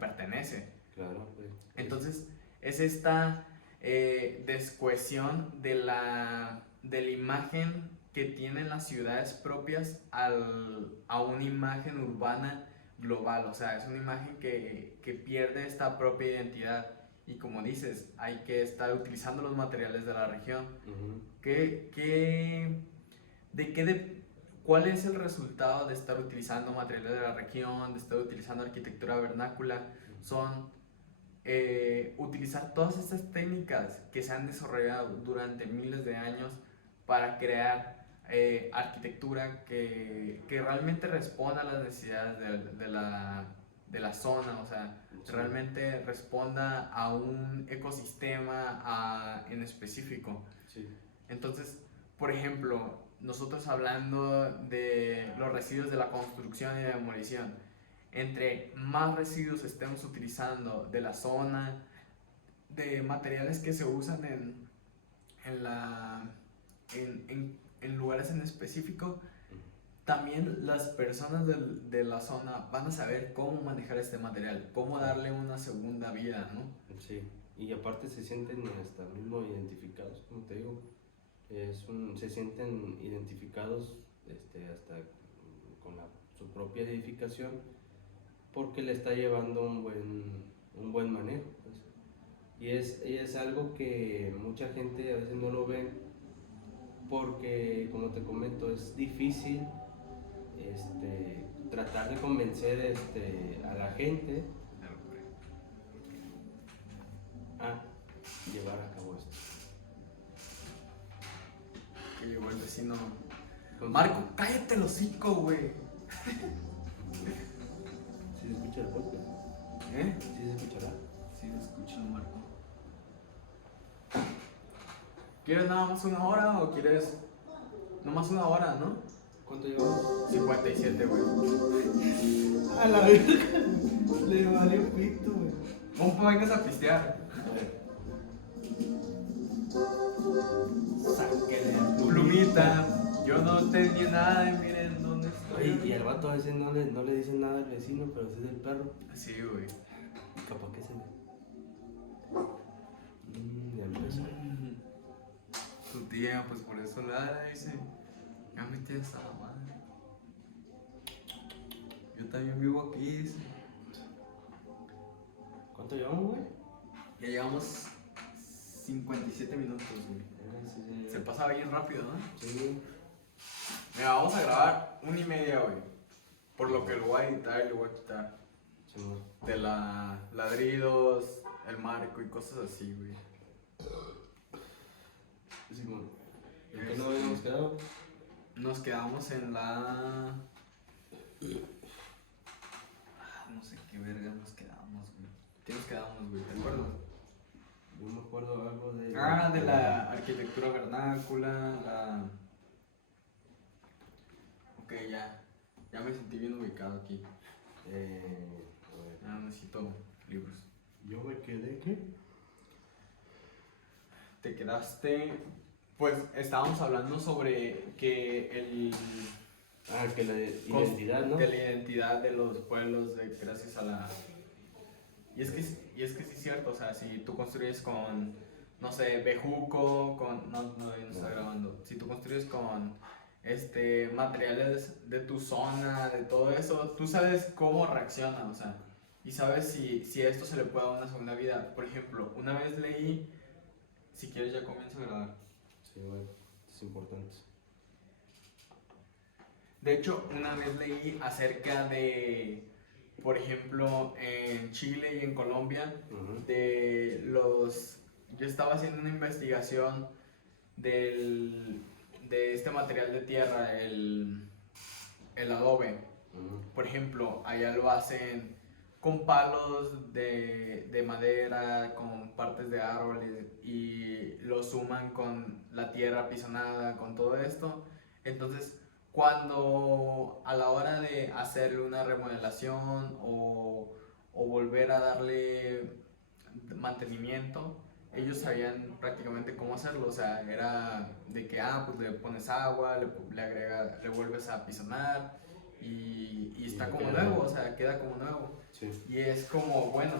pertenece. Claro. Entonces es esta descohesión de la imagen que tienen las ciudades propias a una imagen urbana global. O sea, es una imagen que pierde esta propia identidad. Y como dices, hay que estar utilizando los materiales de la región. ¿Cuál es el resultado de estar utilizando materiales de la región, de estar utilizando arquitectura vernácula? Son utilizar todas estas técnicas que se han desarrollado durante miles de años para crear arquitectura que realmente responda a las necesidades de la zona, o sea, sí, realmente responda a un ecosistema en específico. Sí. Entonces, por ejemplo, nosotros hablando de los residuos de la construcción y de demolición, entre más residuos estemos utilizando de la zona, de materiales que se usan en lugares en específico, también las personas de la zona van a saber cómo manejar este material, cómo darle una segunda vida, ¿no? Sí, y aparte se sienten hasta mismo identificados, como te digo, se sienten identificados hasta con su propia edificación porque le está llevando un buen manejo, pues. Y es algo que mucha gente a veces no lo ve porque, como te comento, es difícil tratar de convencer a la gente a llevar a cabo esto. Que llegó el vecino. Marco, cállate el hocico, güey. ¿Sí se escucha el podcast? ¿Eh? ¿Sí se escuchará? Sí, se escucha, Marco. ¿Quieres nada más una hora o quieres nomás una hora, no? ¿Cuánto llevamos? 57, güey. A la verga. Le valió pito, güey. Compa, vengas a pistear. A ver. Sáquenle plumita. Yo no tenía nada y miren dónde estoy. Oye, y al vato a veces no le dicen nada al vecino, pero sí del perro. Sí, güey. Capaz que se ve. Ya empezó. Tu tía, pues por eso la dice. Ya me tienes a la madre. Yo también vivo aquí, dice. ¿Cuánto llevamos, güey? Ya llevamos 57 minutos, güey. Sí. Se pasa bien rápido, ¿no? Sí. Mira, vamos a grabar 1:30, güey. Por lo que lo voy a editar y lo voy a quitar. Sí, güey. De ladridos, el marco y cosas así, güey. Sí, güey. ¿En qué no habíamos quedado? Nos quedamos en la... no sé qué verga nos quedamos, güey. ¿Qué nos quedamos, güey? ¿Te acuerdas? Yo me acuerdo algo de... De la arquitectura vernácula, Ok, ya me sentí bien ubicado aquí. A ver. Ya necesito libros. Yo me quedé, ¿qué? Te quedaste... Pues estábamos hablando sobre que Que la identidad, ¿no? de la identidad de los pueblos gracias a la... Y es que sí es cierto, o sea, si tú construyes con, no sé, bejuco, no está grabando. Si tú construyes con materiales de tu zona, de todo eso, tú sabes cómo reacciona, o sea, y sabes si a esto se le puede dar una segunda vida. Por ejemplo, una vez leí, si quieres ya comienzo a grabar. Sí, güey, es importante. De hecho, una vez leí acerca de, por ejemplo, en Chile y en Colombia, yo estaba haciendo una investigación de este material de tierra, el adobe. Por ejemplo, allá lo hacen con palos de madera, con partes de árboles y lo suman con la tierra apisonada, con todo esto. Entonces, cuando a la hora de hacerle una remodelación o volver a darle mantenimiento, ellos sabían prácticamente cómo hacerlo. O sea, era de que pues le pones agua, le vuelves a apisonar y está como nuevo, o sea, queda como nuevo. Sí. Y es como, bueno,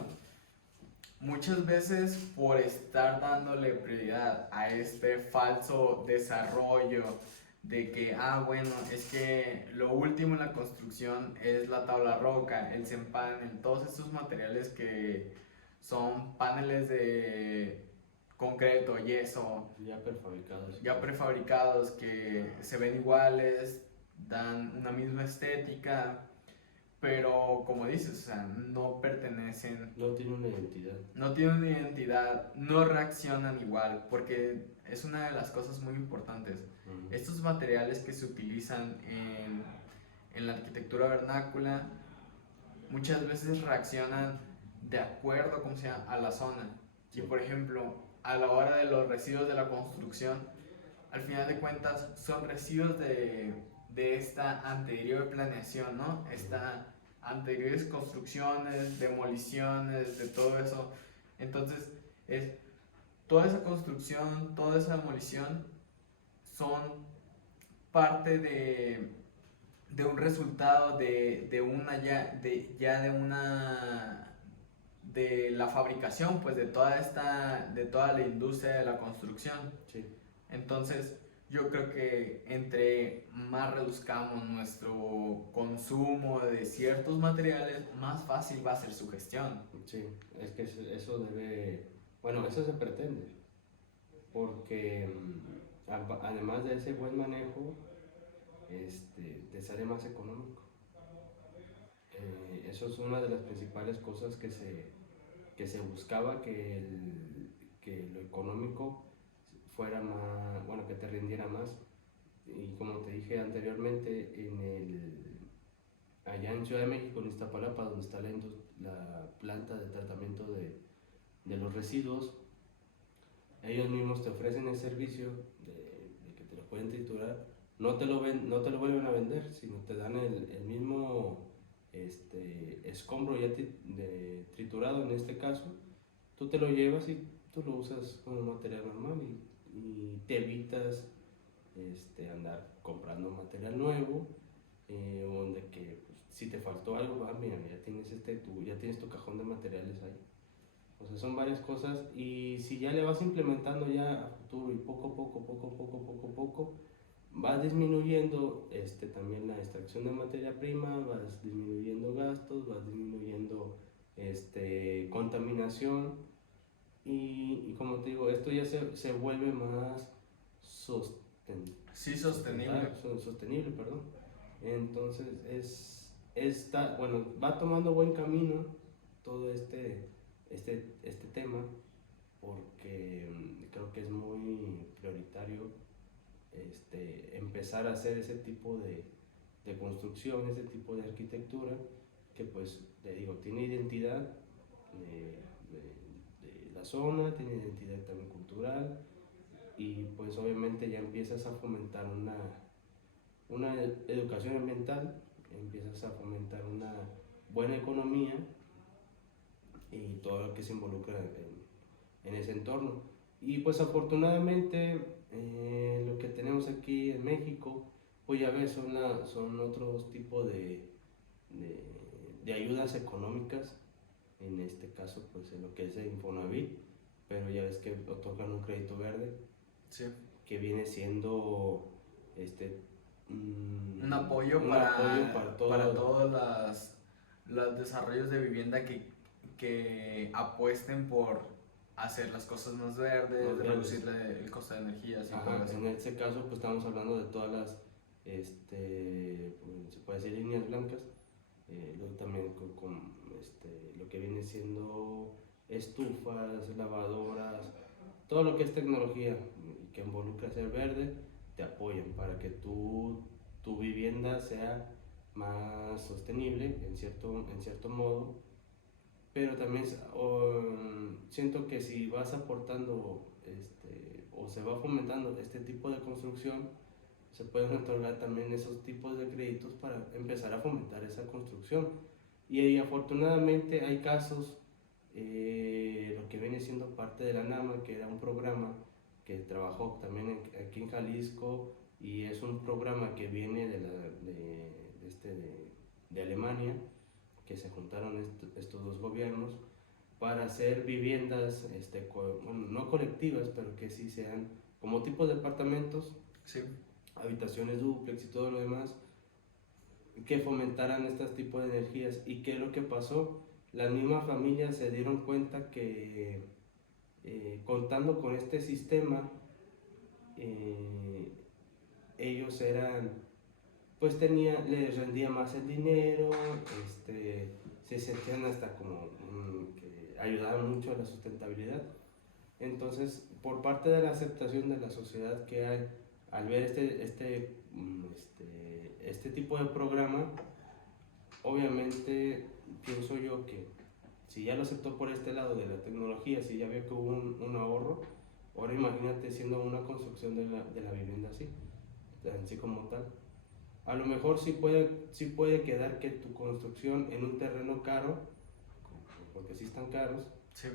muchas veces por estar dándole prioridad a este falso desarrollo de que, bueno, es que lo último en la construcción es la tabla roca, el cempanel, todos estos materiales que son paneles de concreto, yeso, ya prefabricados que se ven iguales, dan una misma estética, pero como dices, o sea, no pertenecen. No tienen una identidad. No tienen una identidad, no reaccionan igual, porque es una de las cosas muy importantes. Estos materiales que se utilizan en la arquitectura vernácula muchas veces reaccionan de acuerdo como sea, a la zona. Y por ejemplo, a la hora de los residuos de la construcción, al final de cuentas son residuos de esta anterior planeación, ¿no? Anteriores construcciones, demoliciones, de todo eso. Entonces, es toda esa construcción, toda esa demolición son parte de un resultado de una de la fabricación, pues de toda la industria de la construcción. Sí. Entonces, yo creo que entre más reduzcamos nuestro consumo de ciertos materiales, más fácil va a ser su gestión. Sí, es que eso debe, bueno, eso se pretende, porque además de ese buen manejo, te sale más económico. Eso es una de las principales cosas que se buscaba, que lo económico fuera más, bueno, que te rindiera más. Y como te dije anteriormente, allá en Ciudad de México, en Iztapalapa, donde está la planta de tratamiento de los residuos, ellos mismos te ofrecen el servicio de que te lo pueden triturar. No te lo vuelven a vender, sino te dan el mismo escombro ya triturado en este caso. Tú te lo llevas y tú lo usas como material normal y te evitas andar comprando material nuevo, donde que pues, si te faltó algo, mira, ya tienes tu cajón de materiales ahí. O sea, son varias cosas y si ya le vas implementando ya a futuro y poco a poco, vas disminuyendo también la extracción de materia prima, vas disminuyendo gastos, vas disminuyendo contaminación y como te digo, esto ya se vuelve más sostenible, perdón. Entonces bueno, va tomando buen camino todo este tema, porque creo que es muy prioritario empezar a hacer ese tipo de construcción, ese tipo de arquitectura que pues, le digo, tiene identidad de la zona, tiene identidad también cultural y pues obviamente ya empiezas a fomentar una educación ambiental, empiezas a fomentar una buena economía y todo lo que se involucra en ese entorno. Y pues afortunadamente lo que tenemos aquí en México, pues ya ves, son otros tipos de ayudas económicas, en este caso pues en lo que es el Infonavit, pero ya ves que otorgan un crédito verde, sí, que viene siendo un apoyo para todos los desarrollos de vivienda que apuesten por hacer las cosas más verdes, reducir el costo de energía. Ajá, en este caso pues estamos hablando de todas las se puede decir líneas blancas, luego también con lo que viene siendo estufas, lavadoras, todo lo que es tecnología y que involucra ser verde, te apoyan para que tu vivienda sea más sostenible en cierto modo, pero también siento que si vas aportando o se va fomentando este tipo de construcción, se pueden otorgar también esos tipos de créditos para empezar a fomentar esa construcción. Y afortunadamente hay casos, lo que viene siendo parte de la NAMA, que era un programa que trabajó también aquí en Jalisco, y es un programa que viene de Alemania, que se juntaron estos dos gobiernos para hacer viviendas, bueno, no colectivas, pero que sí sean como tipo de departamentos, sí, habitaciones dúplex y todo lo demás, que fomentaran este tipo de energías. ¿Y qué es lo que pasó? Las mismas familias se dieron cuenta que contando con este sistema, ellos pues les rendía más el dinero, se sentían hasta como que ayudaban mucho a la sustentabilidad. Entonces, por parte de la aceptación de la sociedad que hay al ver este tipo de programa, obviamente pienso yo que si ya lo aceptó por este lado de la tecnología, si ya vio que hubo un ahorro, ahora imagínate siendo una construcción de la vivienda así como tal. A lo mejor sí puede quedar que tu construcción en un terreno caro, porque sí están caros, sí,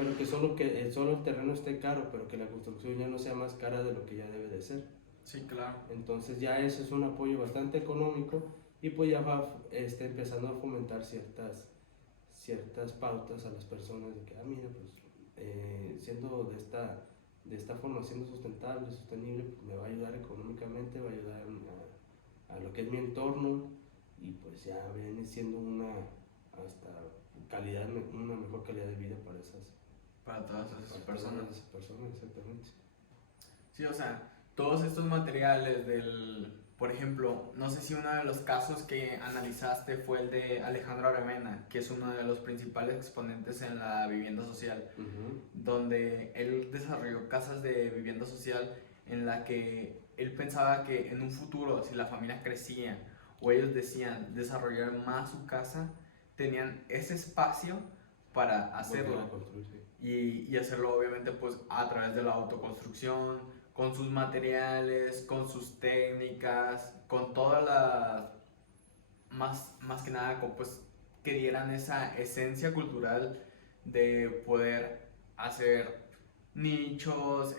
pero que solo el terreno esté caro, pero que la construcción ya no sea más cara de lo que ya debe de ser. Sí, claro. Entonces ya eso es un apoyo bastante económico y pues ya va empezando a fomentar ciertas pautas a las personas de que, mira, pues siendo de esta forma, siendo sustentable, sostenible, pues me va a ayudar económicamente, va a ayudar a lo que es mi entorno y pues ya viene siendo una mejor calidad de vida Para todas esas personas. todas esas personas, exactamente. Sí, o sea, todos estos materiales por ejemplo, no sé si uno de los casos que analizaste fue el de Alejandro Aravena, que es uno de los principales exponentes en la vivienda social, donde él desarrolló casas de vivienda social en la que él pensaba que en un futuro, si la familia crecía o ellos decían desarrollar más su casa, tenían ese espacio para hacerlo y hacerlo obviamente pues a través de la autoconstrucción, con sus materiales, con sus técnicas, con todas las, más que nada, pues que dieran esa esencia cultural de poder hacer nichos,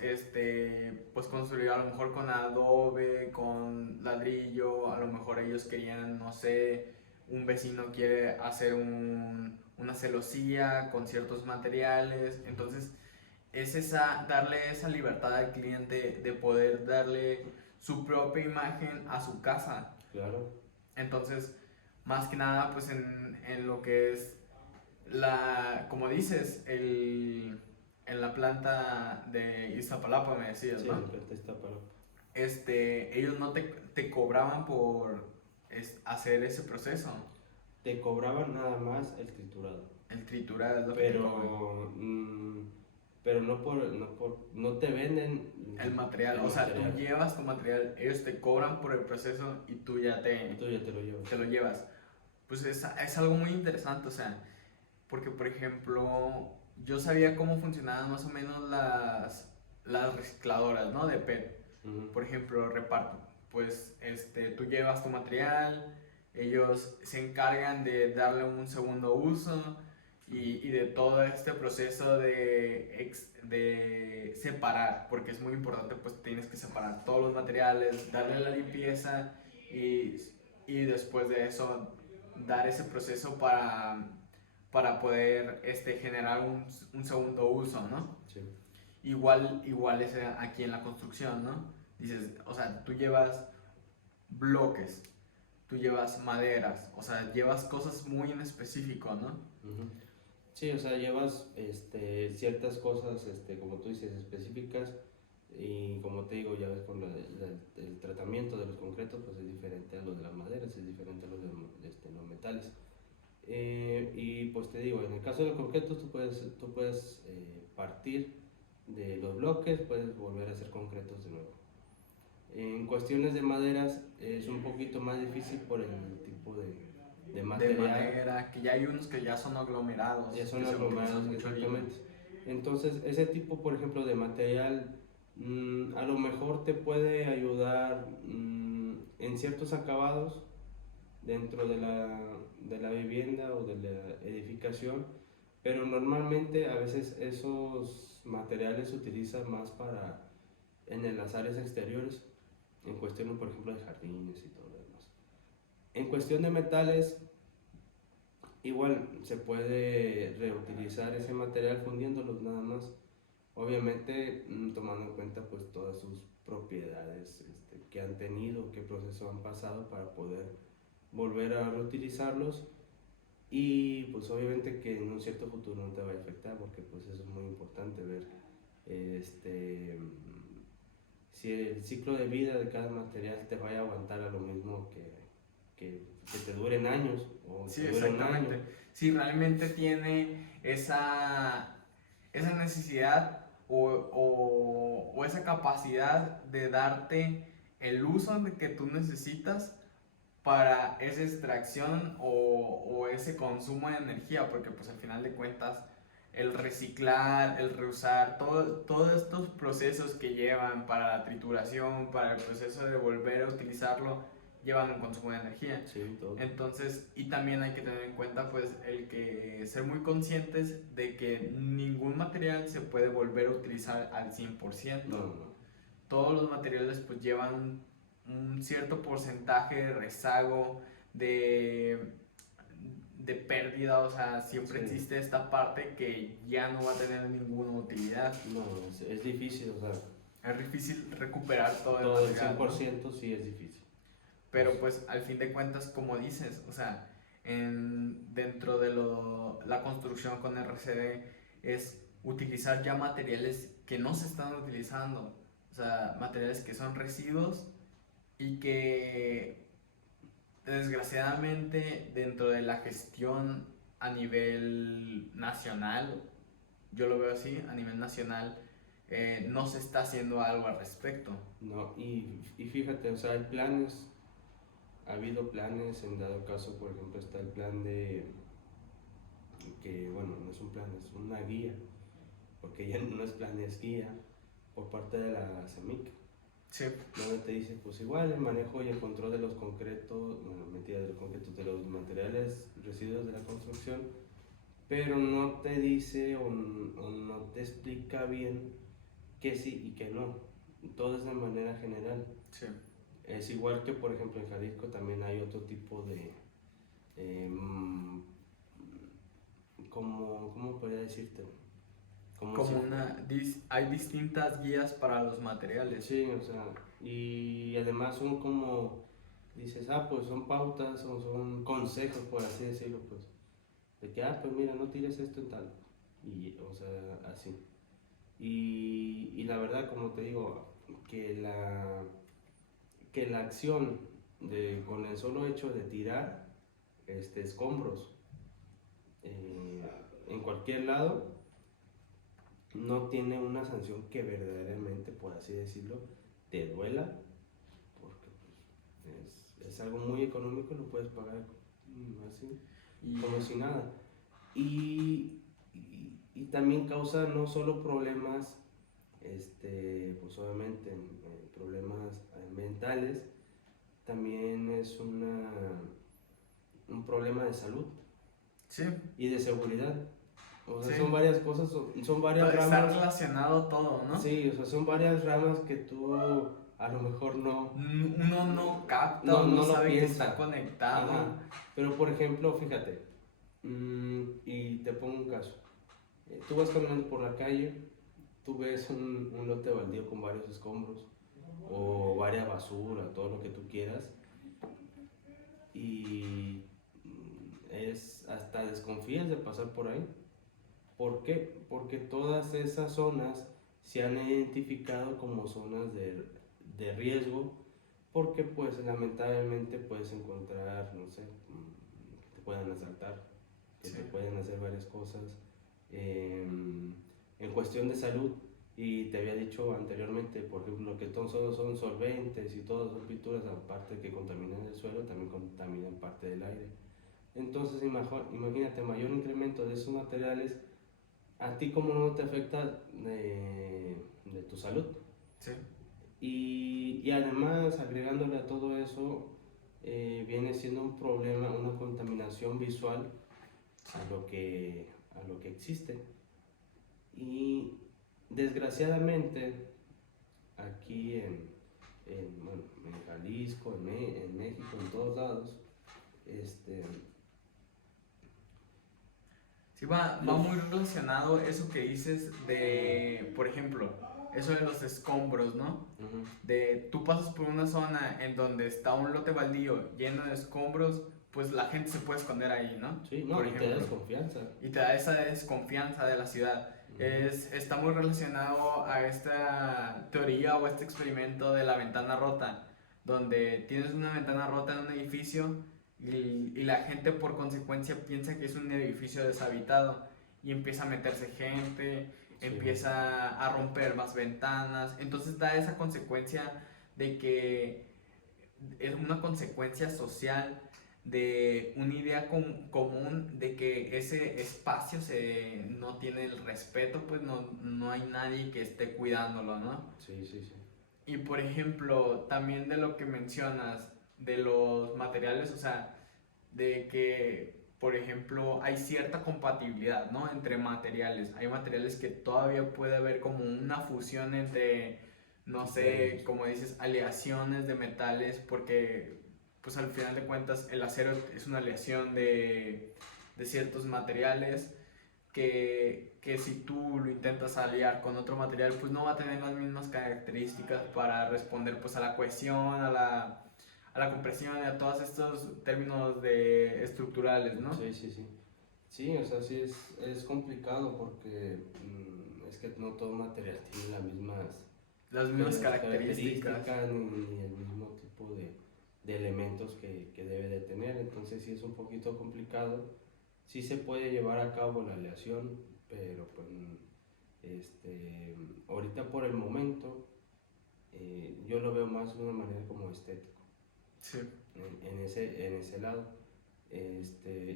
pues construir a lo mejor con adobe, con ladrillo, a lo mejor ellos querían, no sé, un vecino quiere hacer una celosía con ciertos materiales, entonces es darle esa libertad al cliente de poder darle su propia imagen a su casa. Claro. Entonces, más que nada, pues en lo que es como dices, en la planta de Iztapalapa me decías, sí, ¿no? Sí, en la planta de Iztapalapa. Ellos no te cobraban por hacer ese proceso. Te cobraban nada más el triturado. El triturado es lo que pero no te venden el material. O sea, tú llevas tu material, ellos te cobran por el proceso y tú ya te lo llevas. Pues es algo muy interesante, o sea, porque por ejemplo, yo sabía cómo funcionaban más o menos las recicladoras, ¿no? De PET. Por ejemplo, reparto. Pues tú llevas tu material, ellos se encargan de darle un segundo uso y de todo este proceso de separar, porque es muy importante, pues tienes que separar todos los materiales, darle la limpieza y después de eso dar ese proceso para poder generar un segundo uso, ¿no? Sí. Igual es aquí en la construcción, ¿no? Dices, o sea, tú llevas bloques, tú llevas maderas, o sea, llevas cosas muy en específico, ¿no? Sí, o sea, llevas ciertas cosas, como tú dices, específicas y como te digo, ya ves con el tratamiento de los concretos, pues es diferente a los de las maderas, es diferente a los de los metales. Y pues te digo, en el caso de los concretos tú puedes partir de los bloques, puedes volver a hacer concretos de nuevo. En cuestiones de maderas es un poquito más difícil por el tipo de material. De madera, que ya hay unos que ya son aglomerados. Ya son aglomerados, exactamente. Entonces, ese tipo, por ejemplo, de material, a lo mejor te puede ayudar en ciertos acabados dentro de la vivienda o de la edificación, pero normalmente a veces esos materiales se utilizan más en las áreas exteriores, en cuestión, por ejemplo, de jardines y todo lo demás. En cuestión de metales, igual se puede reutilizar ese material fundiéndolos nada más, obviamente tomando en cuenta pues todas sus propiedades que han tenido, qué proceso han pasado para poder volver a reutilizarlos y pues obviamente que en un cierto futuro no te va a afectar, porque pues eso es muy importante ver si el ciclo de vida de cada material te vaya a aguantar a lo mismo que te duren años o sí, te duren un año. Si realmente tiene esa necesidad o esa capacidad de darte el uso que tú necesitas para esa extracción o ese consumo de energía, porque pues al final de cuentas el reciclar, el reusar, todos estos procesos que llevan para la trituración, para el proceso de volver a utilizarlo, llevan un consumo de energía. Sí, todo. Entonces, y también hay que tener en cuenta pues el que ser muy conscientes de que ningún material se puede volver a utilizar al 100%. No, no. Todos los materiales pues llevan un cierto porcentaje de rezago, de, de pérdida, o sea, siempre Sí. existe esta parte que ya no va a tener ninguna utilidad. No, es difícil, o sea, Es difícil recuperar todo el todo el material, ¿no? 100% sí es difícil. Pero pues al fin de cuentas, como dices, o sea, dentro de la construcción con RCD es utilizar ya materiales que no se están utilizando, o sea, materiales que son residuos y que desgraciadamente dentro de la gestión a nivel nacional, yo lo veo así, a nivel nacional, no se está haciendo algo al respecto. No, y fíjate, o sea, hay planes, ha habido planes, en dado caso, por ejemplo, está el plan de, que bueno, no es un plan, es una guía, porque ya no es plan, es guía, por parte de la CEMIC, Sí, donde te dice, pues igual el manejo y el control de los concretos, bueno, mentira, de los concretos, de los materiales residuos de la construcción, pero no te dice o no te explica bien qué sí y qué no. Todo es de manera general. sí. Es igual que, por ejemplo, en Jalisco también hay otro tipo de, ¿cómo podría decirte? Como Si- hay distintas guías para los materiales. Sí, o sea, y además son como, dices, pues son pautas o son consejos, por así decirlo, pues, de que, pues mira, no tires esto en tal, y, o sea, así. Y la verdad, como te digo, que que la acción con el solo hecho de tirar escombros en cualquier lado no tiene una sanción que verdaderamente, por así decirlo, te duela, porque es algo muy económico, lo puedes pagar así, Y como si nada. Y también causa no solo problemas, pues obviamente problemas mentales, también es un problema de salud sí, y de seguridad. O sea, sí. son varias cosas, son varias Está ramas. relacionado todo, ¿no? Sí, o sea, son varias ramas que tú a lo mejor Uno no capta no, o no no lo sabe que está piensa. conectado. Ajá. Pero por ejemplo, fíjate, y te pongo un caso. Tú vas caminando por la calle, tú ves un lote baldío con varios escombros o varias basura, todo lo que tú quieras, y hasta desconfías de pasar por ahí. ¿Por qué? Porque todas esas zonas se han identificado como zonas de riesgo, porque pues lamentablemente puedes encontrar, no sé, que te puedan asaltar, que Sí. te pueden hacer varias cosas en cuestión de salud. Y te había dicho anteriormente, por ejemplo, que todos son solventes y todas son pinturas, aparte de que contaminan el suelo, también contaminan parte del aire. Entonces imagínate, mayor incremento de esos materiales, ¿a ti cómo no te afecta de tu salud? Sí. Y además, agregándole a todo eso, viene siendo un problema, una contaminación visual a lo que existe. Y desgraciadamente, aquí bueno, en Jalisco, en México, en todos lados, Sí, va muy relacionado eso que dices de, por ejemplo, eso de los escombros, ¿no? ujú, De tú pasas por una zona en donde está un lote baldío lleno de escombros, pues la gente se puede esconder ahí, ¿no? sí, no, Por y te da ejemplo. desconfianza. Y te da esa desconfianza de la ciudad. Ujú. Está muy relacionado a esta teoría o este experimento de la ventana rota, donde tienes una ventana rota en un edificio y la gente por consecuencia piensa que es un edificio deshabitado y empieza a meterse gente, Sí. empieza a romper más ventanas, entonces da esa consecuencia de que es una consecuencia social de una idea común de que ese espacio no tiene el respeto, pues no hay nadie que esté cuidándolo, ¿no? Sí, sí, sí. Y por ejemplo, también de lo que mencionas, de los materiales, o sea, de que, por ejemplo, hay cierta compatibilidad, ¿no? Entre materiales. Hay materiales que todavía puede haber como una fusión entre, no sé, como dices, aleaciones de metales, porque, pues al final de cuentas, el acero es una aleación de ciertos materiales que si tú lo intentas aliar con otro material, pues no va a tener las mismas características para responder pues a la cohesión, a la compresión y a todos estos términos estructurales, ¿no? Sí, sí, sí. Sí, o sea, sí es complicado porque es que no todo material tiene Las mismas las características. características ni el mismo tipo de elementos que debe de tener. Entonces sí es un poquito complicado. Sí se puede llevar a cabo la aleación, pero pues ahorita por el momento yo lo veo más de una manera como estético Sí. en ese lado.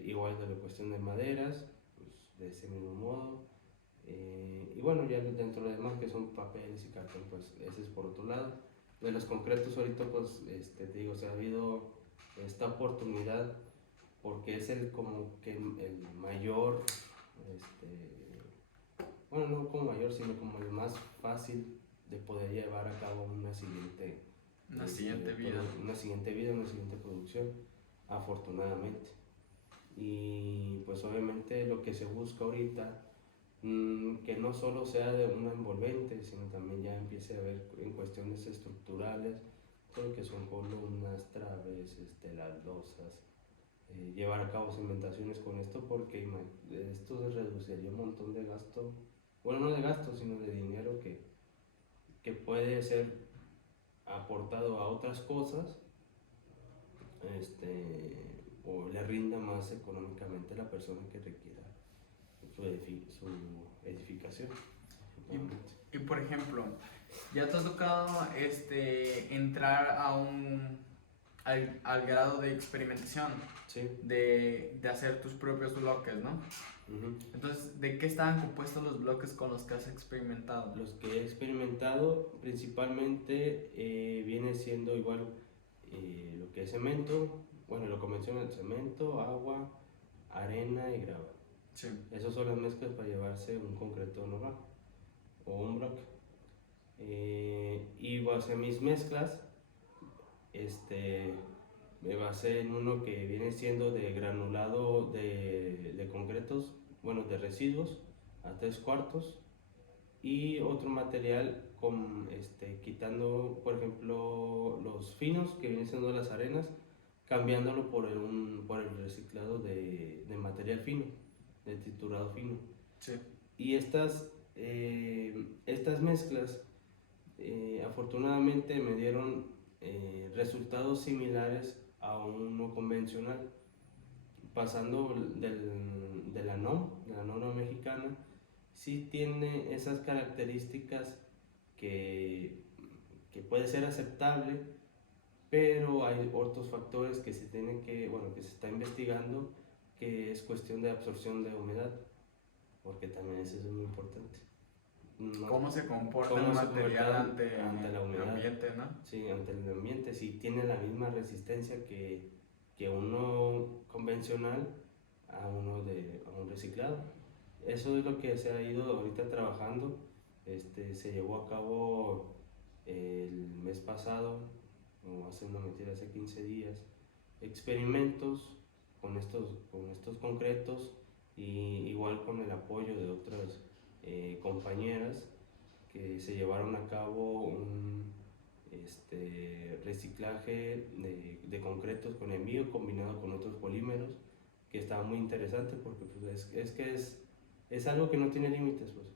Igual de la cuestión de maderas, pues de ese mismo modo. Y bueno, ya dentro de lo demás que son papeles y cartón, pues ese es por otro lado. De los concretos ahorita, pues te digo, o sea, ha habido esta oportunidad porque es el como que el mayor, bueno, no como mayor, sino como el más fácil de poder llevar a cabo Una siguiente vida. una siguiente vida, una siguiente producción, afortunadamente. Y pues obviamente lo que se busca ahorita, que no solo sea de una envolvente, sino también ya empiece a ver en cuestiones estructurales, todo lo que son columnas, traves, las losas, llevar a cabo cimentaciones con esto porque esto reduciría un montón de gasto, bueno, no de gasto, sino de dinero que puede ser aportado a otras cosas, o le rinda más económicamente a la persona que requiera su edificación. Y por ejemplo, ya te ha tocado entrar al grado de experimentación, Sí. de hacer tus propios bloques, ¿no? Uh-huh. Entonces, ¿de qué estaban compuestos los bloques con los que has experimentado? Los que he experimentado principalmente viene siendo igual lo que es cemento, bueno, lo convencional, cemento, agua, arena y grava. Sí. Esas son las mezclas para llevarse un concreto normal o un bloque. Y base a mis mezclas, me basé en uno que viene siendo de granulado de concretos, bueno, de residuos a 3/4 y otro material quitando, por ejemplo, los finos que vienen siendo las arenas, cambiándolo por el reciclado de material fino, de triturado fino. Sí. Y estas mezclas afortunadamente me dieron resultados similares a uno convencional, pasando de la NOM, de la norma mexicana. Sí tiene esas características que puede ser aceptable, pero hay otros factores que se tienen que se está investigando, que es cuestión de absorción de humedad, porque también eso es muy importante. ¿Cómo se comporta el material ante la humedad? El ambiente, ¿no? Sí, ante el ambiente, si tiene la misma resistencia que uno convencional a a un reciclado. Eso es lo que se ha ido ahorita trabajando. Se llevó a cabo el mes pasado, o hace una mentira, hace 15 días, experimentos con estos concretos y igual con el apoyo de otras compañeras que se llevaron a cabo un reciclaje de concretos con envío combinado con otros polímeros, que estaba muy interesante porque pues, es algo que no tiene límites, pues.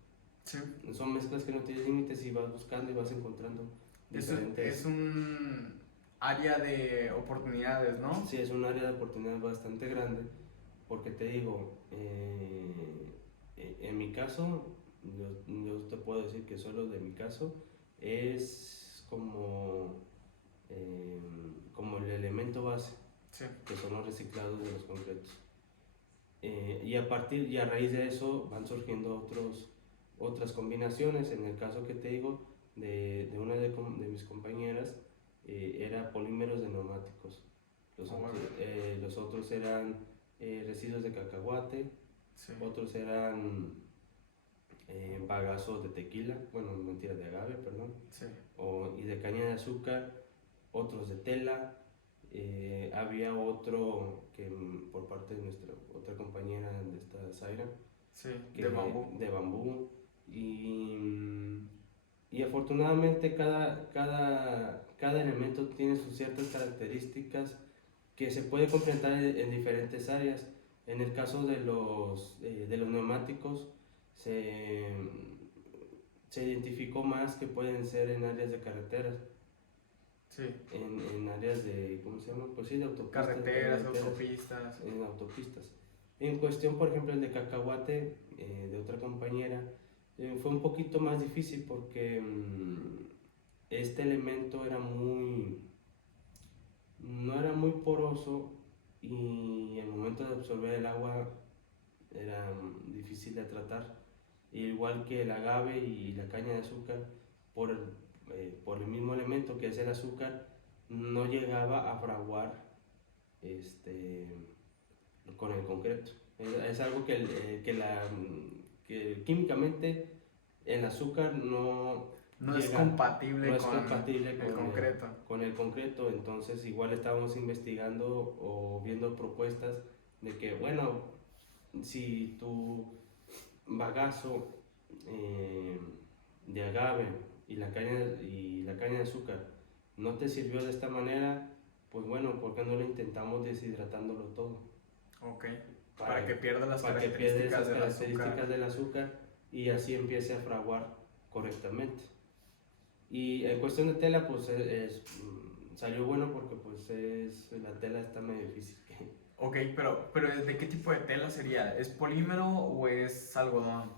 Sí. Son mezclas que no tienen límites y vas buscando y vas encontrando diferentes. Es un área de oportunidades, ¿no? Sí, es un área de oportunidad bastante grande, porque te digo, en mi caso, yo te puedo decir que solo de mi caso es como el elemento base, sí, que son los reciclados de los concretos. Y a raíz de eso van surgiendo otras combinaciones. En el caso que te digo de una de mis compañeras, era polímeros de neumáticos. Los otros eran residuos de cacahuate, Sí. otros eran bagazos de tequila, bueno, mentira, de agave, perdón, Sí. y de caña de azúcar, otros de tela. Había otro que por parte de nuestra otra compañera de esta Zaira, Sí, que, de bambú. de bambú. Y afortunadamente cada elemento tiene sus ciertas características que se puede complementar en diferentes áreas. En el caso de los neumáticos, se, se identificó más que pueden ser en áreas de carreteras, Sí. en áreas de, ¿cómo se llama? Pues sí, de autopistas. Carreteras, autopistas. En autopistas. En cuestión, por ejemplo, el de cacahuate, de otra compañera, fue un poquito más difícil porque este elemento no era muy poroso y el momento de absorber el agua era difícil de tratar. Igual que el agave y la caña de azúcar, por el mismo elemento que es el azúcar, no llegaba a fraguar con el concreto. Es algo que químicamente el azúcar no es compatible, no es con, compatible el concreto. con el concreto. Entonces igual estábamos investigando o viendo propuestas de que, bueno, si tu bagazo de agave y la caña de azúcar no te sirvió de esta manera, pues bueno, ¿por qué no lo intentamos deshidratándolo todo? Ok. Para que pierda las para que pierda esas características características del azúcar y así empiece a fraguar correctamente. Y en cuestión de tela, pues salió bueno porque pues la tela está medio difícil. Ok, pero ¿de qué tipo de tela sería? ¿Es polímero o es algodón?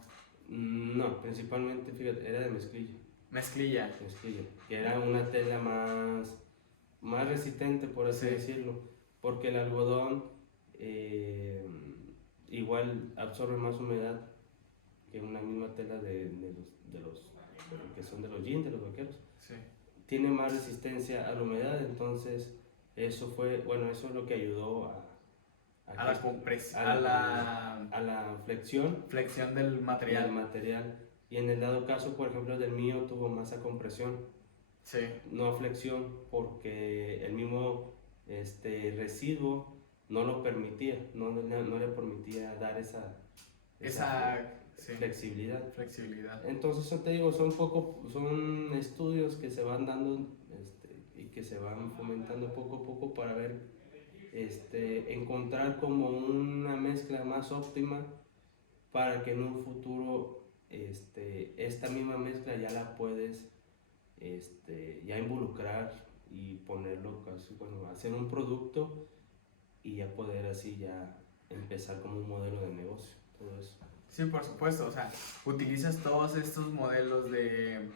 No, principalmente, fíjate, era de mezclilla. Mezclilla. Mezclilla, que era una tela más resistente, por así Sí. decirlo, porque el algodón igual absorbe más humedad que una misma tela de los que son de los jeans, de los vaqueros. Sí. Tiene más resistencia a la humedad, entonces eso es lo que ayudó A la compresión, a la flexión flexión del material. Y en el dado caso, por ejemplo, del mío tuvo más a compresión, Sí. no a flexión, porque el mismo residuo no lo permitía, no le permitía dar esa Sí, flexibilidad. flexibilidad. Entonces, yo te digo, son estudios que se van dando y que se van fomentando poco a poco para ver, encontrar como una mezcla más óptima para que en un futuro esta misma mezcla ya la puedes ya involucrar y ponerlo casi, bueno, hacer un producto y ya poder así ya empezar como un modelo de negocio, todo eso. Sí, por supuesto, o sea, utilizas todos estos modelos de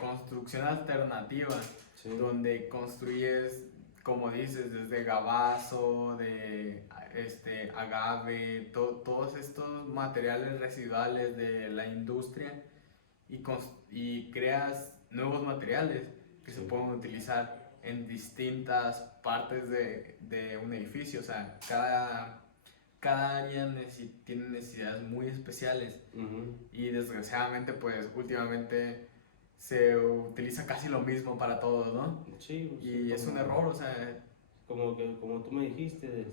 construcción alternativa, Sí. donde construyes, como dices, desde gabazo, de agave, todos estos materiales residuales de la industria y creas nuevos materiales que se Sí. pueden utilizar en distintas partes de un edificio, o sea, cada área tiene necesidades muy especiales. Y desgraciadamente pues últimamente se utiliza casi lo mismo para todos, ¿no? Sí, pues, Y es un error, o sea, como tú me dijiste del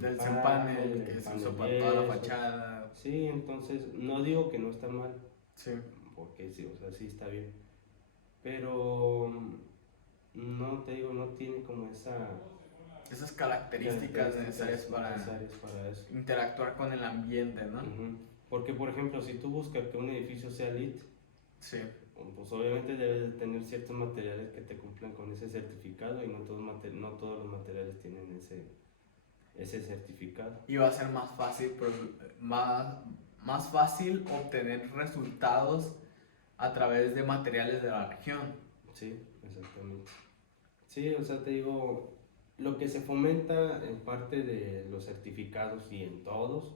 del CEMPANEL que se usó para toda la yeso. fachada. Sí, entonces no digo que no está mal, Sí. porque sí, o sea, sí está bien, pero no te digo, no tiene como Esas características necesarias para eso. interactuar con el ambiente, ¿no? Porque, por ejemplo, si tú buscas que un edificio sea LEED, Sí. pues obviamente debes de tener ciertos materiales que te cumplan con ese certificado y no todos los materiales tienen ese certificado. Y va a ser más fácil, más fácil obtener resultados a través de materiales de la región. Sí, exactamente. Sí, o sea, te digo, lo que se fomenta en parte de los certificados y en todos,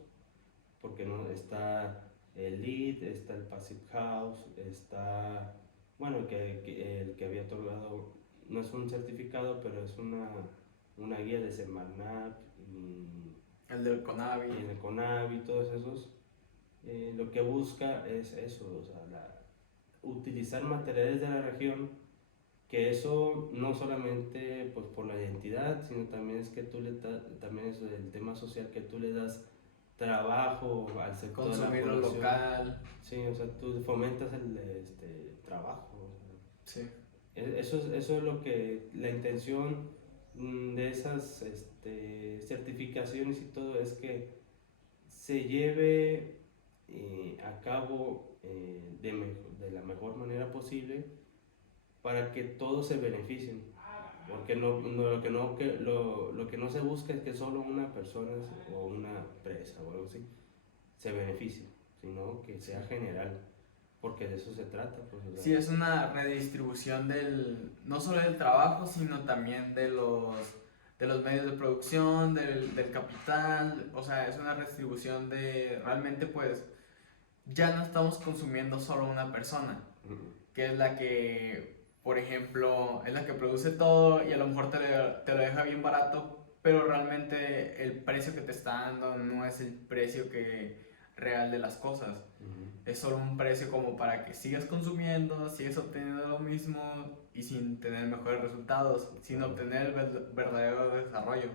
porque no está el LEED, está el Passive House, está bueno, el que había otorgado, no es un certificado, pero es una guía de Semarnat El del Conavi. y el CONAVI, todos esos, lo que busca es eso, o sea, utilizar materiales de la región, que eso no solamente pues por la identidad, sino también es que también es el tema social, que tú le das trabajo al sector de la Consumir lo población. local. Sí, o sea, tú fomentas el trabajo. O sea, Sí. eso es lo que la intención de esas certificaciones y todo es que se lleve a cabo de la mejor manera posible para que todos se beneficien. Porque lo que no se busca es que solo una persona o una empresa o algo así se beneficie, sino que sea general, porque de eso se trata. Pues, o sea, Sí, es una redistribución no solo del trabajo, sino también de los medios de producción, del capital, o sea, es una redistribución de realmente pues ya no estamos consumiendo solo una persona, que es la que, por ejemplo, es la que produce todo y a lo mejor te lo deja bien barato, pero realmente el precio que te está dando no es el precio real de las cosas. Es solo un precio como para que sigas consumiendo, sigas obteniendo lo mismo y sin tener mejores resultados, sin obtener el verdadero desarrollo.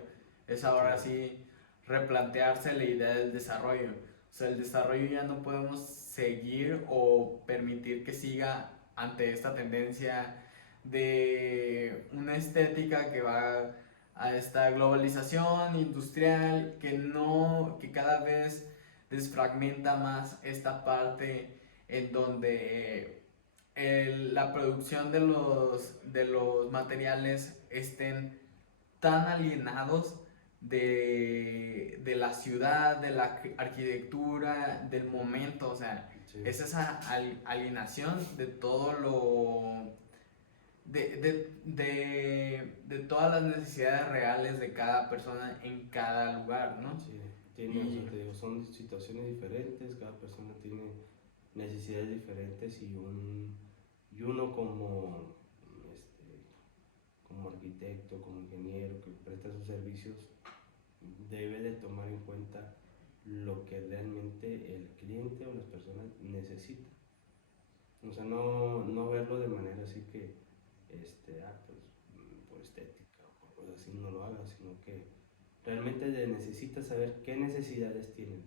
Es ahora sí replantearse la idea del desarrollo. O sea, el desarrollo ya no podemos seguir o permitir que siga ante esta tendencia de una estética que va a esta globalización industrial que cada vez desfragmenta más esta parte en donde la producción de los materiales estén tan alienados de la ciudad, de la arquitectura, del momento, o sea, sí. es esa alienación de todo lo... de todas las necesidades reales de cada persona en cada lugar, ¿no? Sí, tiene, o sea, te digo, son situaciones diferentes, cada persona tiene necesidades diferentes y uno como arquitecto, como ingeniero que presta sus servicios, debe de tomar en cuenta lo que realmente el cliente o las personas necesitan. O sea, no verlo de manera así que, pues, por estética o por cosas así, no lo hagas, sino que realmente necesitas saber qué necesidades tiene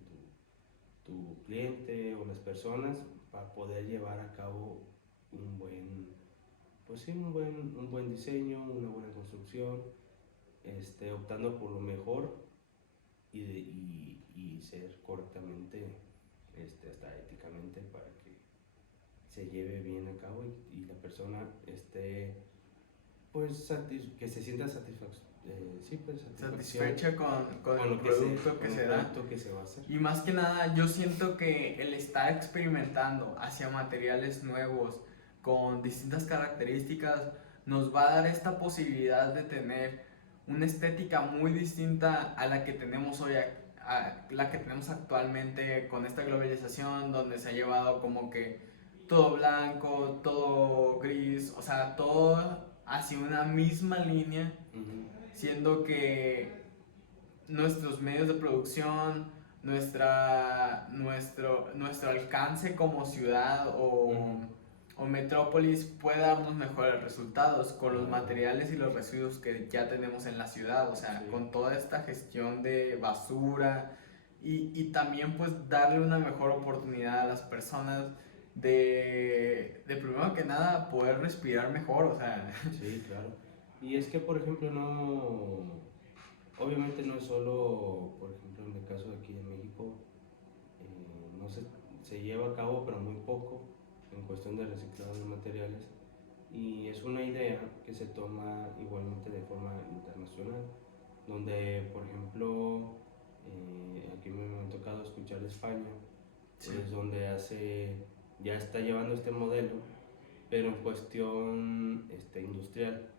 tu cliente o las personas para poder llevar a cabo un buen, pues sí, un buen diseño, una buena construcción, optando por lo mejor y ser correctamente, hasta éticamente para que se lleve bien a cabo y la persona esté, pues, que se sienta sí, pues, Satisfecha con con el producto que se da. producto que se va a hacer. Y más que nada, yo siento que el estar experimentando hacia materiales nuevos con distintas características nos va a dar esta posibilidad de tener una estética muy distinta a la que tenemos hoy, a la que tenemos actualmente con esta globalización donde se ha llevado como que todo blanco, todo gris, o sea, todo hacia una misma línea, siendo que nuestros medios de producción, nuestro alcance como ciudad o metrópolis puede darnos mejores resultados con los materiales y los residuos que ya tenemos en la ciudad, o sea, Sí. con toda esta gestión de basura y también pues darle una mejor oportunidad a las personas de primero que nada poder respirar mejor, o sea. Sí, claro. Y es que, por ejemplo, obviamente no es solo, por ejemplo, en el caso de aquí de México, no se lleva a cabo, pero muy poco en cuestión de reciclado de materiales. Y es una idea que se toma igualmente de forma internacional, donde, por ejemplo, aquí me ha tocado escuchar de España, Sí. es donde ya está llevando este modelo, pero en cuestión industrial.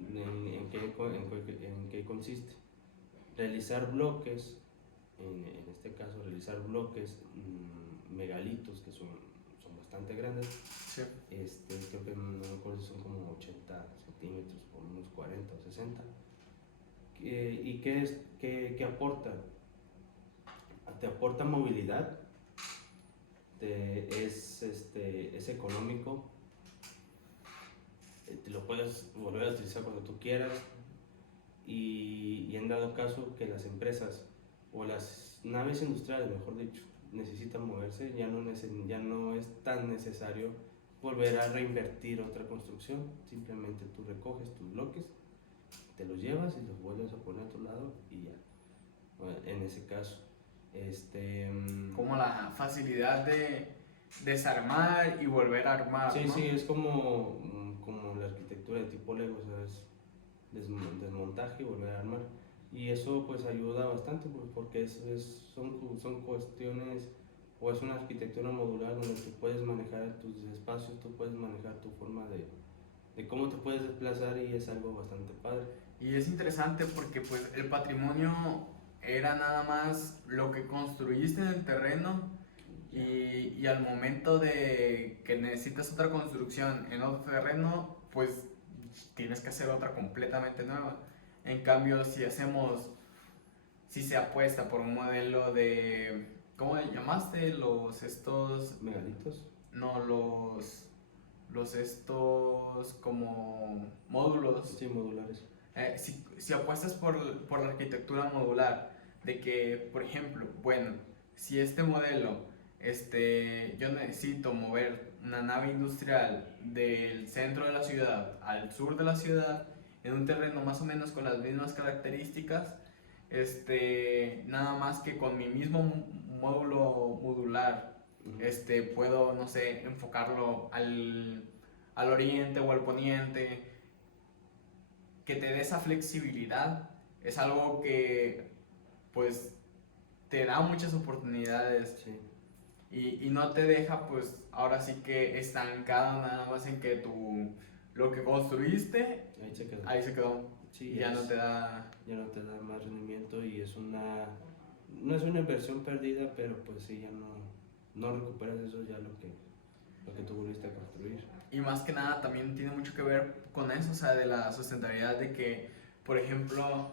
¿En qué consiste? Realizar bloques, en este caso realizar bloques megalitos que son bastante grandes. Sí. Creo que no me acuerdo si son como 80 centímetros por unos 40 o 60. ¿Y qué aporta? Te aporta movilidad, es económico, te lo puedes volver a utilizar cuando tú quieras, y en dado caso que las empresas o las naves industriales, mejor dicho, necesitan moverse, ya no es tan necesario volver a reinvertir otra construcción, simplemente tú recoges tus bloques, te los llevas y los vuelves a poner a tu lado y ya. Bueno, en ese caso, Como la facilidad de desarmar y volver a armar, sí, ¿no? sí, es como la arquitectura de tipo Lego, o sea, es desmontaje y volver a armar. Y eso pues ayuda bastante pues, porque son cuestiones, o es una arquitectura modular donde tú puedes manejar tus espacios, tú puedes manejar tu forma de cómo te puedes desplazar, y es algo bastante padre. Y es interesante porque pues el patrimonio era nada más lo que construiste en el terreno y al momento de que necesitas otra construcción en otro terreno, pues tienes que hacer otra completamente nueva. En cambio, si se apuesta por un modelo de, ¿cómo le llamaste? Megalitos. No, los estos como módulos. Sí, modulares. Si apuestas por la arquitectura modular, de que, por ejemplo, bueno, si este modelo, yo necesito mover una nave industrial del centro de la ciudad al sur de la ciudad, en un terreno más o menos con las mismas características, nada más que con mi mismo módulo modular, puedo, no sé, enfocarlo al oriente o al poniente, que te dé esa flexibilidad, es algo que pues te da muchas oportunidades. Sí. Y no te deja pues ahora sí que estancado nada más en que lo que construiste Ahí se quedó. ahí se quedó. Sí, Y ya no te da más rendimiento, y no es una inversión perdida, pero pues sí, ya no recuperas eso, ya lo que tú volviste a construir. Y más que nada también tiene mucho que ver con eso, o sea, de la sustentabilidad, de que, por ejemplo,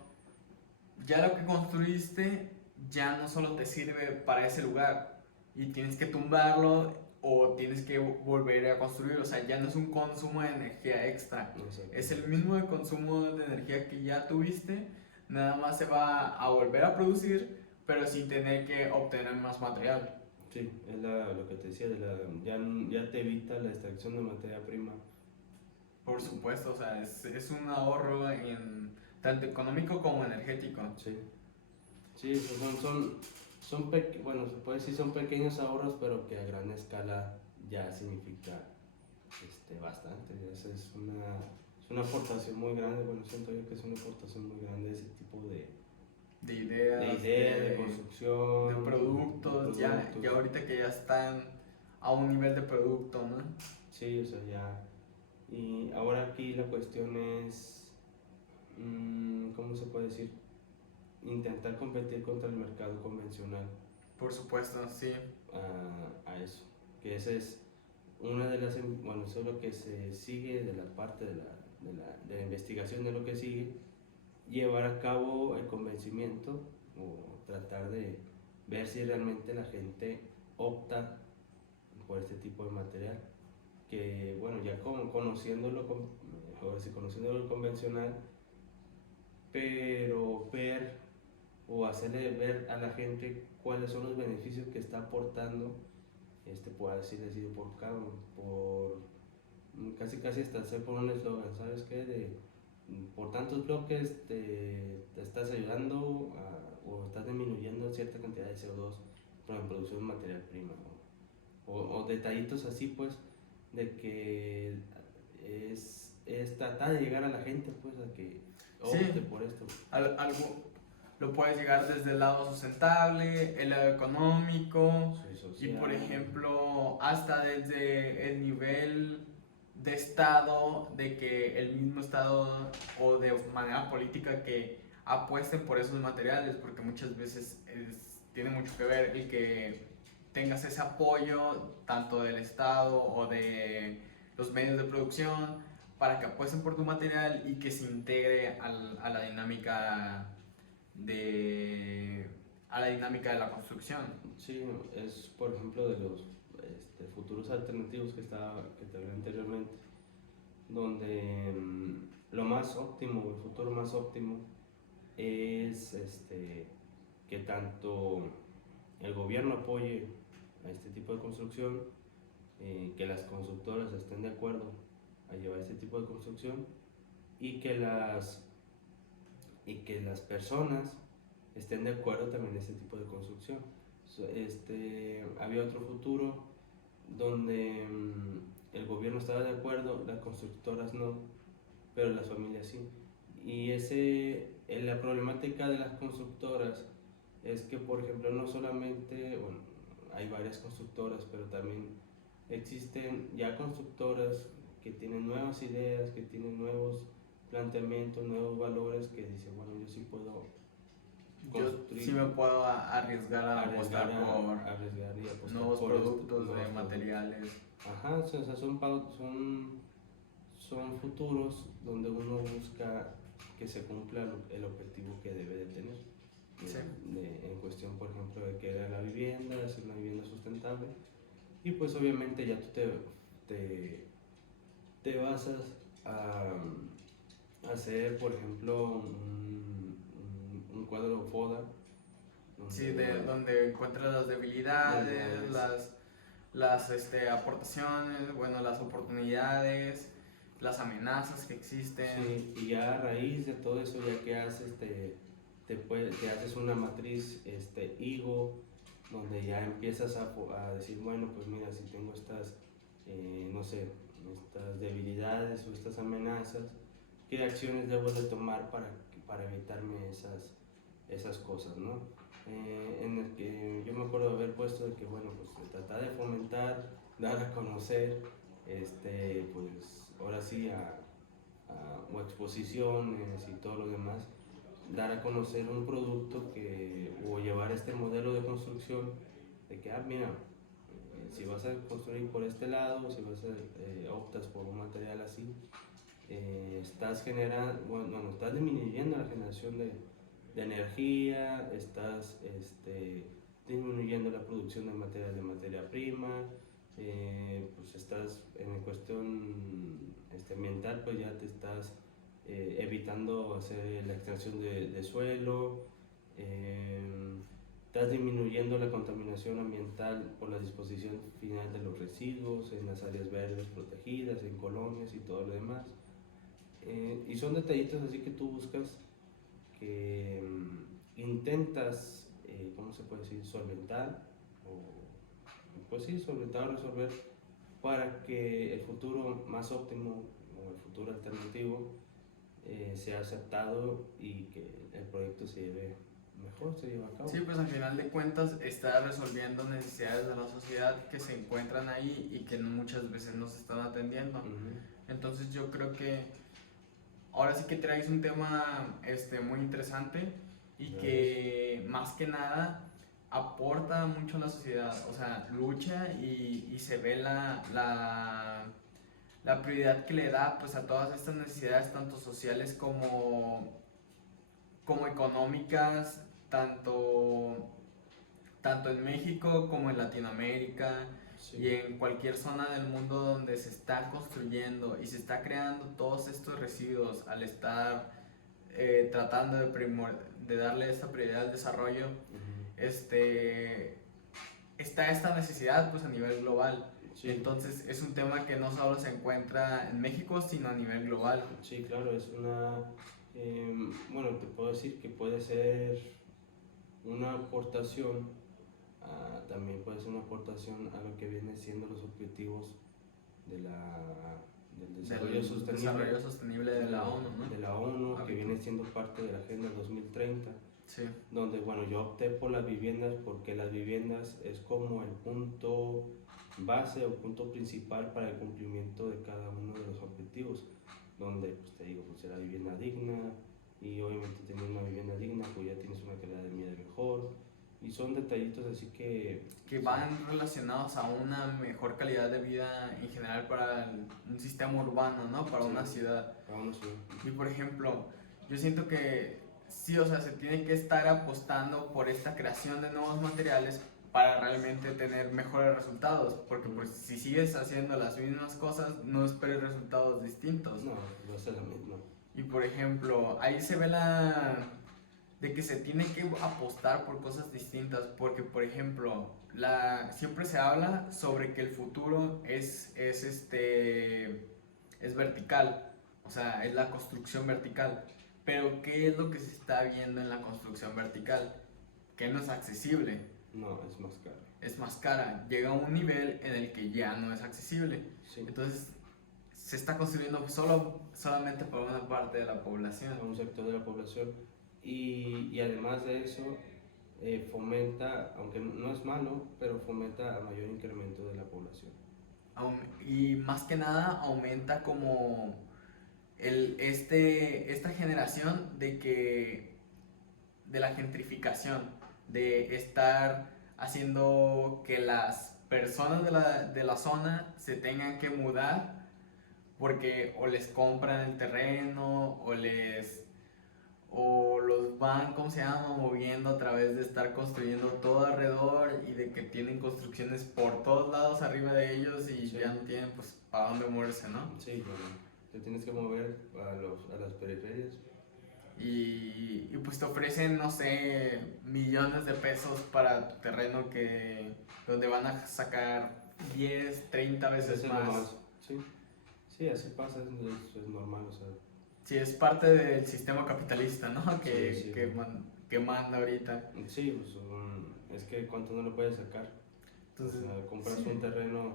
ya lo que construiste ya no solo te sirve para ese lugar y tienes que tumbarlo o tienes que volver a construir, o sea, ya no es un consumo de energía extra, es el mismo de consumo de energía que ya tuviste, nada más se va a volver a producir, pero sin tener que obtener más material. Sí, es lo que te decía, ya te evita la extracción de materia prima. Por supuesto, o sea, es un ahorro tanto económico como energético. Sí, sí, bueno, se puede decir son pequeños ahorros, pero que a gran escala ya significa bastante. Es una aportación muy grande, bueno, siento yo que es una aportación muy grande ese tipo de ideas, de construcción, de productos, ya ahorita que ya están a un nivel de producto, ¿no? Sí, o sea, ya. Y ahora aquí la cuestión es, ¿cómo se puede decir? Intentar competir contra el mercado convencional. Por supuesto, sí. A eso. Que esa es una de las, bueno, eso es lo que se sigue de la parte de la investigación de lo que sigue, llevar a cabo el convencimiento o tratar de ver si realmente la gente opta por este tipo de material, que bueno, ya conociéndolo convencional, pero ver o hacerle ver a la gente cuáles son los beneficios que está aportando, por así decir, casi hasta hacer por un eslogan, ¿sabes qué? Por tantos bloques te estás ayudando o estás disminuyendo cierta cantidad de CO2 por la producción de material prima, o detallitos así, pues, de que es tratar de llegar a la gente, pues, a que opte por esto. Algo lo puedes llegar desde el lado sustentable, el lado económico, y por ejemplo hasta desde el nivel de estado, de que el mismo estado o de manera política que apuesten por esos materiales, porque muchas veces tiene mucho que ver el que tengas ese apoyo tanto del Estado o de los medios de producción para que apuesten por tu material y que se integre a la dinámica de la construcción. Sí, es por ejemplo de los futuros alternativos que te hablé anteriormente, donde lo más óptimo, el futuro más óptimo es que tanto el gobierno apoye a este tipo de construcción, que las constructoras estén de acuerdo a llevar este tipo de construcción y que las personas estén de acuerdo también en este tipo de construcción. Había otro futuro donde el gobierno estaba de acuerdo, las constructoras no, pero las familias sí. Y la problemática de las constructoras es que, por ejemplo, no solamente, bueno, hay varias constructoras, pero también existen ya constructoras que tienen nuevas ideas, que tienen nuevos planteamientos, nuevos valores, que dicen, bueno, yo sí puedo construir. Yo sí me puedo arriesgar a apostar por arriesgar y apostar nuevos por productos nuevos de materiales. Ajá, o sea, son futuros donde uno busca que se cumpla el objetivo que debe de tener. Sí. En cuestión, por ejemplo, de que era la vivienda, hacer una vivienda sustentable. Y pues obviamente ya tú te basas a hacer, por ejemplo, un cuadro FODA. Sí, donde encuentras las debilidades, las aportaciones, bueno, las oportunidades, las amenazas que existen. Sí, y ya a raíz de todo eso, ya que haces, te haces una matriz higo, donde ya empiezas a decir, bueno, pues mira, si tengo estas, no sé, estas debilidades o estas amenazas, ¿qué acciones debo de tomar para evitarme esas cosas, ¿no? En el que yo me acuerdo de haber puesto de que, bueno, pues tratar de fomentar, dar a conocer, pues ahora sí o exposiciones y todo lo demás, dar a conocer un producto o llevar este modelo de construcción de que, mira, si vas a construir por este lado, si optas por un material así, estás disminuyendo la generación de energía, estás disminuyendo la producción de materia prima, pues estás en cuestión ambiental, pues ya te estás evitando hacer la extracción de suelo, estás disminuyendo la contaminación ambiental por la disposición final de los residuos en las áreas verdes protegidas, en colonias y todo lo demás. Y son detallitos así que tú buscas que intentas, ¿cómo se puede decir? Solventar, pues sí, solventar o resolver para que el futuro más óptimo o el futuro alternativo sea aceptado y que el proyecto se lleve a cabo. Sí, pues al final de cuentas está resolviendo necesidades de la sociedad que se encuentran ahí y que muchas veces no se están atendiendo. Entonces yo creo que ahora sí que traes un tema muy interesante y que más que nada aporta mucho a la sociedad, o sea, lucha y se ve la prioridad que le da pues a todas estas necesidades tanto sociales como económicas, tanto en México como en Latinoamérica. Sí. Y en cualquier zona del mundo donde se está construyendo y se está creando todos estos residuos al estar tratando de darle esta prioridad al desarrollo, está esta necesidad pues a nivel global. Sí. Entonces es un tema que no solo se encuentra en México, sino a nivel global. Sí, claro, es bueno, te puedo decir que puede ser una aportación, también puede ser una aportación a lo que vienen siendo los objetivos del desarrollo sostenible de la ONU, ¿no? De la ONU, que viene siendo parte de la Agenda 2030. Sí. Donde, bueno, yo opté por las viviendas porque las viviendas es como el punto base o punto principal para el cumplimiento de cada uno de los objetivos, donde, pues te digo, pues la vivienda digna, y obviamente tener una vivienda digna, pues ya tienes una calidad de vida mejor, Y son detallitos así que van relacionados a una mejor calidad de vida en general para un sistema urbano, ¿no? Para Sí, una ciudad. para una ciudad. Y por ejemplo, yo siento que sí, o sea, se tiene que estar apostando por esta creación de nuevos materiales para realmente tener mejores resultados, porque pues si sigues haciendo las mismas cosas, no esperes resultados distintos. No, va a ser la misma. Y por ejemplo, ahí se ve la de que se tiene que apostar por cosas distintas, porque por ejemplo, siempre se habla sobre que el futuro es vertical, o sea, es la construcción vertical. Pero ¿qué es lo que se está viendo en la construcción vertical? Que no es accesible. No, es más caro. Es más cara, llega a un nivel en el que ya no es accesible. Sí. Entonces se está construyendo solamente para una parte de la población. A un sector de la población. Y además de eso, fomenta, aunque no es malo, pero fomenta a mayor incremento de la población. Y más que nada aumenta como esta generación de la gentrificación, de estar haciendo que las personas de la zona se tengan que mudar porque o les compran el terreno o los van, ¿cómo se llama?, moviendo a través de estar construyendo todo alrededor y de que tienen construcciones por todos lados arriba de ellos y Sí. ya no tienen pues para dónde moverse, ¿no? Sí, bueno, te tienes que mover a las periferias. Y pues te ofrecen, no sé, millones de pesos para tu terreno donde van a sacar 10, 30 veces Eso es más. nomás. Sí, sí, así pasa, es normal, o sea. Sí, es parte del sistema capitalista, ¿no? Sí, sí. Que manda ahorita. Sí, pues, es que cuánto no lo puedes sacar. Entonces, O sea, compras sí. un terreno,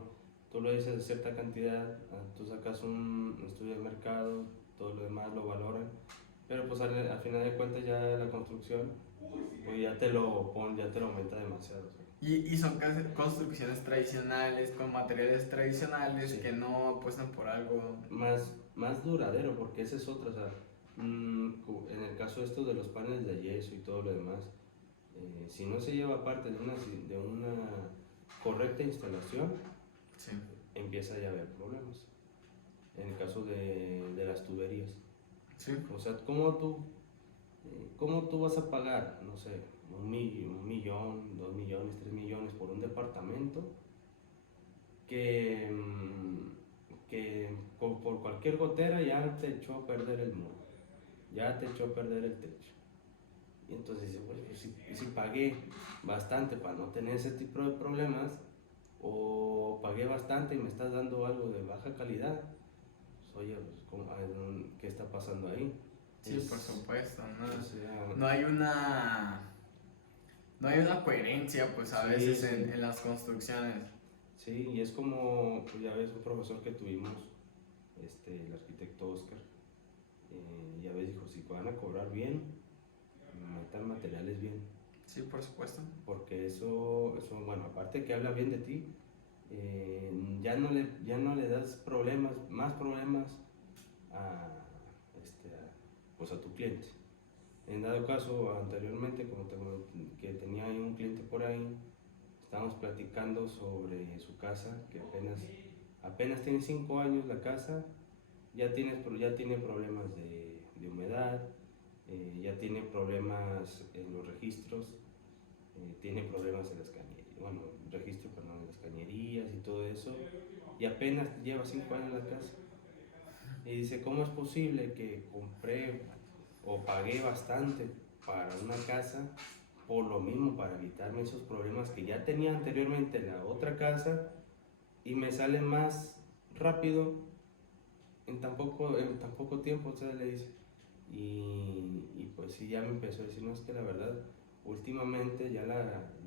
tú lo dices de cierta cantidad, tú sacas un estudio de mercado, todo lo demás lo valoran, pero pues al final de cuentas ya la construcción, pues ya te lo aumenta demasiado. O sea. Y son construcciones tradicionales, con materiales tradicionales Sí. que no apuestan por algo. Más duradero, porque esa es otra, o sea, en el caso esto de los paneles de yeso y todo lo demás, si no se lleva parte de una correcta instalación, Sí. empieza ya a haber problemas. En el caso de las tuberías. Sí. O sea, ¿cómo tú vas a pagar, no sé, un millón, 2 millones, 3 millones por un departamento que por cualquier gotera ya te echó a perder el muro, ya te echó a perder el techo? Y entonces dice, bueno, pues si pagué bastante para no tener ese tipo de problemas, o pagué bastante y me estás dando algo de baja calidad, pues, oye, pues, ¿qué está pasando ahí? Sí, por supuesto, ¿no? O sea, No hay una coherencia, pues a Sí, veces sí. en las construcciones. sí, y es como, pues, ya ves, un profesor que tuvimos, el arquitecto Oscar, ya ves, dijo, si van a cobrar bien, metan materiales bien, Sí, por supuesto. porque eso bueno, aparte que habla bien de ti, ya no le das más problemas a, pues a tu cliente. En dado caso, anteriormente, que tenía ahí un cliente por ahí, estábamos platicando sobre su casa, que apenas tiene 5 años la casa, ya tiene problemas de humedad, ya tiene problemas en los registros, tiene problemas en las cañerías, bueno, registro, perdón, en las cañerías y todo eso, y apenas lleva 5 años la casa. Y dice, ¿cómo es posible que compré o pagué bastante para una casa por lo mismo, para evitarme esos problemas que ya tenía anteriormente en la otra casa, y me sale más rápido en tan poco tiempo? O sea, le dice. Y pues sí, ya me empezó a decir, no, es que la verdad, últimamente ya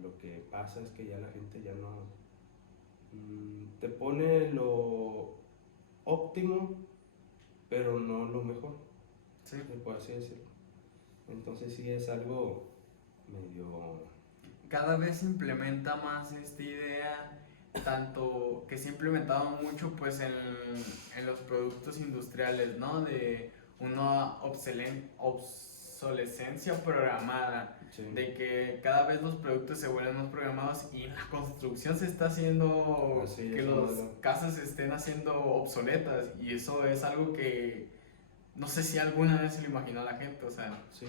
lo que pasa es que ya la gente ya no te pone lo óptimo, pero no lo mejor, Sí. se puede así decirlo. Entonces sí es algo medio... Cada vez se implementa más esta idea, tanto que se ha implementado mucho pues en los productos industriales, ¿no? De una obsolescencia programada, Sí. de que cada vez los productos se vuelven más programados y en la construcción se está haciendo Así que es, las hermano. casas se estén haciendo obsoletas, y eso es algo que no sé si alguna vez se lo imaginó la gente, o sea, Sí,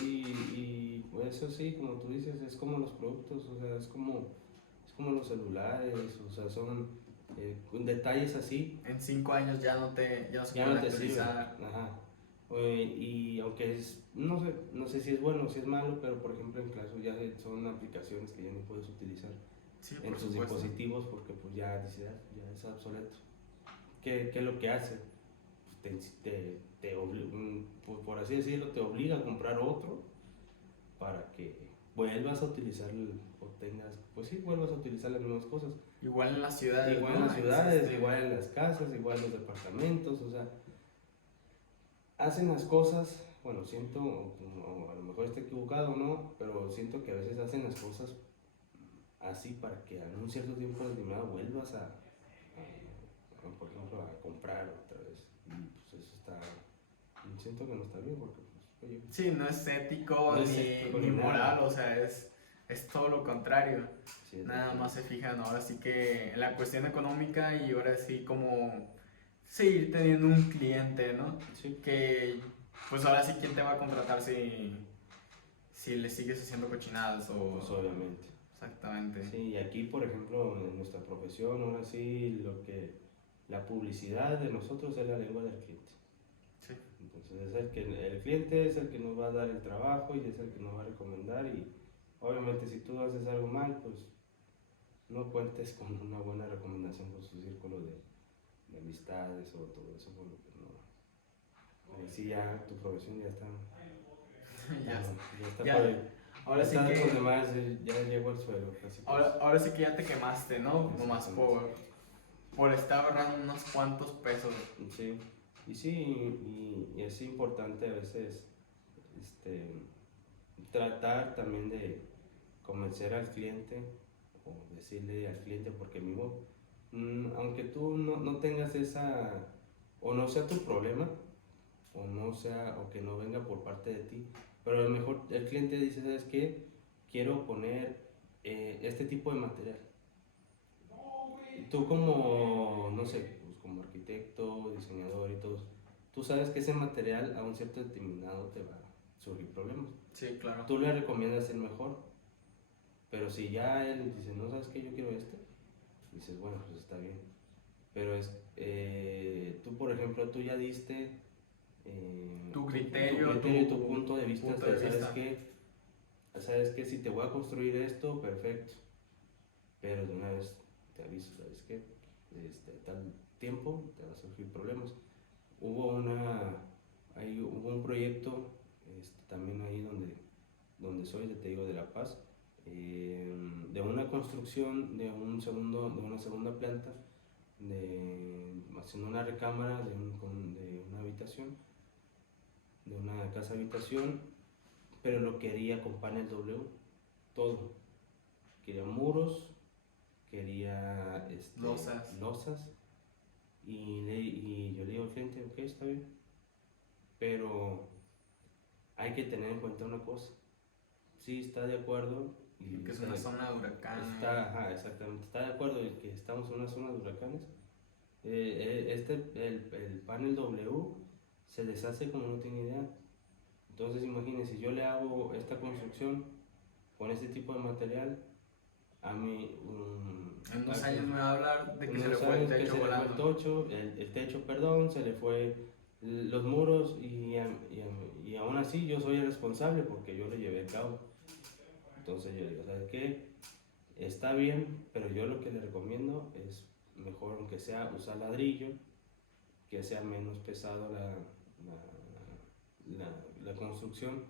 y pues eso sí, como tú dices, es como los productos, o sea, es como los celulares, o sea, son detalles así, en 5 años ya no se ya pueden no te sirven. actualizar. Ajá. Y aunque es, no sé si es bueno o si es malo, pero por ejemplo en caso ya son aplicaciones que ya no puedes utilizar Sí, en por tus supuesto. dispositivos porque pues ya, dice, ya es obsoleto. ¿Qué es lo que hace? Por así decirlo, te obliga a comprar otro para que vuelvas a utilizar o tengas, pues sí, vuelvas a utilizar las mismas cosas. Igual en las ciudades, Igual en ¿no? las ciudades, Existe. igual en las casas, igual en los departamentos, o sea, hacen las cosas, bueno, siento, o a lo mejor esté equivocado, ¿no? Pero siento que a veces hacen las cosas así para que en un cierto tiempo determinado vuelvas por ejemplo, a comprar otra vez. Y pues eso está, siento que no está bien porque, pues, oye, Sí, no es ético, no es ni, ético ni ni nada. moral, o sea, es todo lo contrario. Sí, Nada más se exactamente. fijan ahora sí que en la cuestión económica, y ahora sí como seguir teniendo un cliente, ¿no? Sí, Que pues ahora sí, ¿quién te va a contratar si le sigues haciendo cochinadas o... pues obviamente. Exactamente. Sí, y aquí, por ejemplo, en nuestra profesión, ahora sí, la publicidad de nosotros es la lengua del cliente. Sí. Entonces, el cliente es el que nos va a dar el trabajo y es el que nos va a recomendar. Y obviamente, si tú haces algo mal, pues no cuentes con una buena recomendación por su círculo de amistades o todo eso, porque no. Ahí sí, ya tu profesión ya está. Ya, Ya está ya, por el, ahora sí está por que... demás, ya llegó al suelo, casi Ahora sí que ya te quemaste, ¿no? Nomás Exactamente. por estar ahorrando unos cuantos pesos. Sí, y sí, y es importante a veces este, tratar también de convencer al cliente o decirle al cliente, porque mismo, aunque tú no tengas esa, o no sea tu problema, o no sea, o que no venga por parte de ti, pero a lo mejor el cliente dice, ¿sabes qué? Quiero poner este tipo de material. Y tú como, no sé, pues como arquitecto, diseñador y todo, tú sabes que ese material a un cierto determinado te va a surgir problemas. Sí, claro. Tú le recomiendas el mejor, pero si ya él dice, no sabes que yo quiero este, dices, bueno, pues está bien. Pero tú por ejemplo, tú ya diste Tu tu criterio, criterio y tu punto de vista, punto de vista. sabes que si te voy a construir esto, perfecto, pero de una vez te aviso, sabes que tal tiempo te va a surgir problemas. Hubo un proyecto también ahí donde soy, te digo, de La Paz, de una construcción de una segunda planta, haciendo una recámara de una habitación, de una casa habitación, pero lo quería con panel W, todo. Quería muros, quería Losas. losas, y yo le digo al cliente, ok, está bien, pero hay que tener en cuenta una cosa. Sí, está de acuerdo. Que es una zona de huracán. Ajá, exactamente, está de acuerdo en que estamos en una zona de huracanes. El panel W se deshace como no tiene idea. Entonces imagínense, yo le hago esta construcción con este tipo de material, a mí... En 2 años me va a hablar de que se le unos fue el años que techo se le fue volando. el techo, perdón, se le fue los muros y aún así yo soy el responsable porque yo le llevé a cabo. Entonces yo digo, ¿sabes qué? Está bien, pero yo lo que le recomiendo es mejor, aunque sea usar ladrillo, que sea menos pesado la construcción,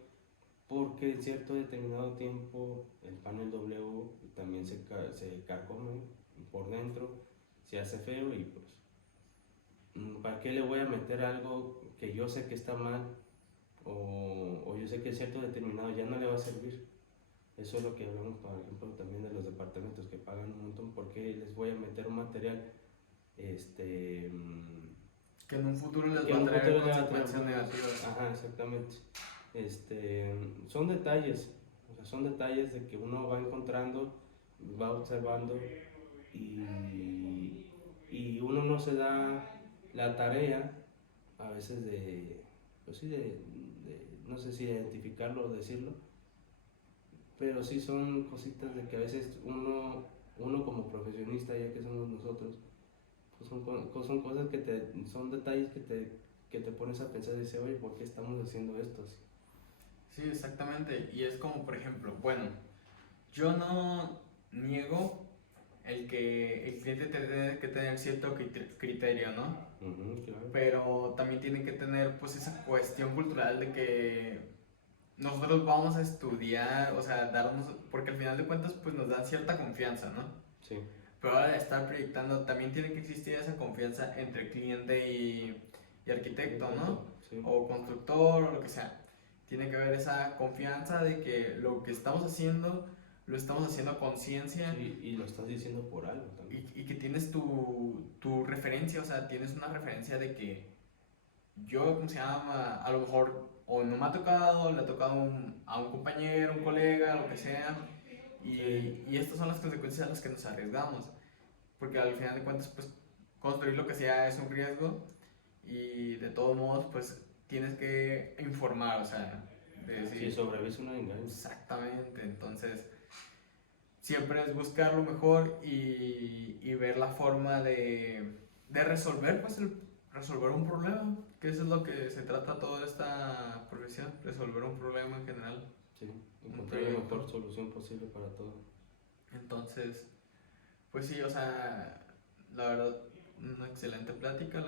porque en cierto determinado tiempo el panel W también se carcome por dentro, se hace feo y pues, ¿para qué le voy a meter algo que yo sé que está mal o yo sé que en cierto determinado ya no le va a servir? Eso es lo que hablamos, por ejemplo, también de los departamentos que pagan un montón. ¿Por qué les voy a meter un material Que en un futuro les que va en a un traer futuro le va a traer consecuencias problemas? negativas. Ajá, exactamente. Son detalles, o sea, son detalles de que uno va encontrando, va observando y uno no se da la tarea a veces de, pues sí, no sé si identificarlo o decirlo, pero sí son cositas de que a veces uno como profesionista, ya que somos nosotros, pues son cosas son detalles que te pones a pensar y dices, oye, ¿por qué estamos haciendo esto? Sí, exactamente. Y es como, por ejemplo, bueno, yo no niego el que el cliente tiene que tener cierto criterio, ¿no? Claro. Pero también tiene que tener pues esa cuestión cultural de que nosotros vamos a estudiar, o sea, darnos, porque al final de cuentas pues nos dan cierta confianza, ¿no? Sí. Pero ahora de estar proyectando, también tiene que existir esa confianza entre cliente y arquitecto, ¿no? Sí. O constructor o lo que sea. Tiene que haber esa confianza de que lo que estamos haciendo lo estamos haciendo a conciencia. Sí, y lo estás diciendo por algo también. Y que tienes tu referencia, o sea, tienes una referencia de que yo, ¿cómo se llama? A lo mejor o no me ha tocado, le ha tocado a un compañero, un colega, lo que sea. Y estas son las consecuencias a las que nos arriesgamos. Porque al final de cuentas, pues construir lo que sea es un riesgo y de todos modos, pues tienes que informar, o sea, de decir. Sí, sobrevive una engaño. Exactamente, entonces siempre es buscar lo mejor y ver la forma de resolver, pues resolver un problema, que eso es lo que se trata toda esta profesión, resolver un problema en general. Sí, encontrar la mejor solución posible para todo. Entonces, pues sí, o sea, la verdad, una excelente plática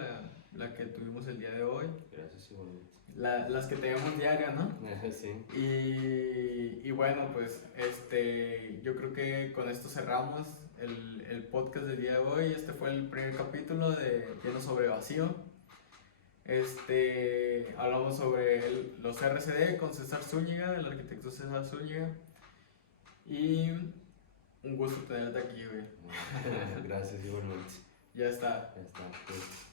la que tuvimos el día de hoy. Gracias, igualmente. Las que tenemos diario, ¿no? Sí. Y bueno, pues yo creo que con esto cerramos el podcast del día de hoy. Este fue el primer capítulo de Lleno sobre Vacío. Hablamos sobre los RCD con César Zúñiga, del arquitecto César Zúñiga. Y un gusto tenerte aquí, güey. Gracias, igualmente. Ya está. Ya está. Pues.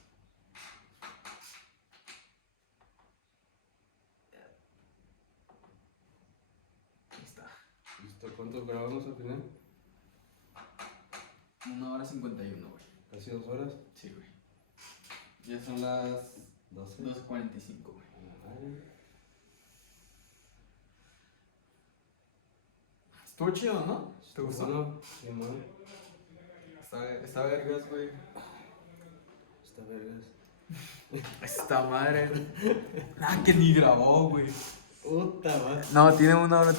¿Listo? ¿Cuánto grabamos al final? 1 hora 51, güey. ¿Casi 2 horas? Sí, güey. Ya son las 12. 12:45, güey. Estuvo chido, ¿no? ¿Te gustó? Bueno, sí, bueno. Está vergas, güey. Está vergas. Esta madre. Ah, que ni grabó, güey. Puta madre. No, tiene 1 hora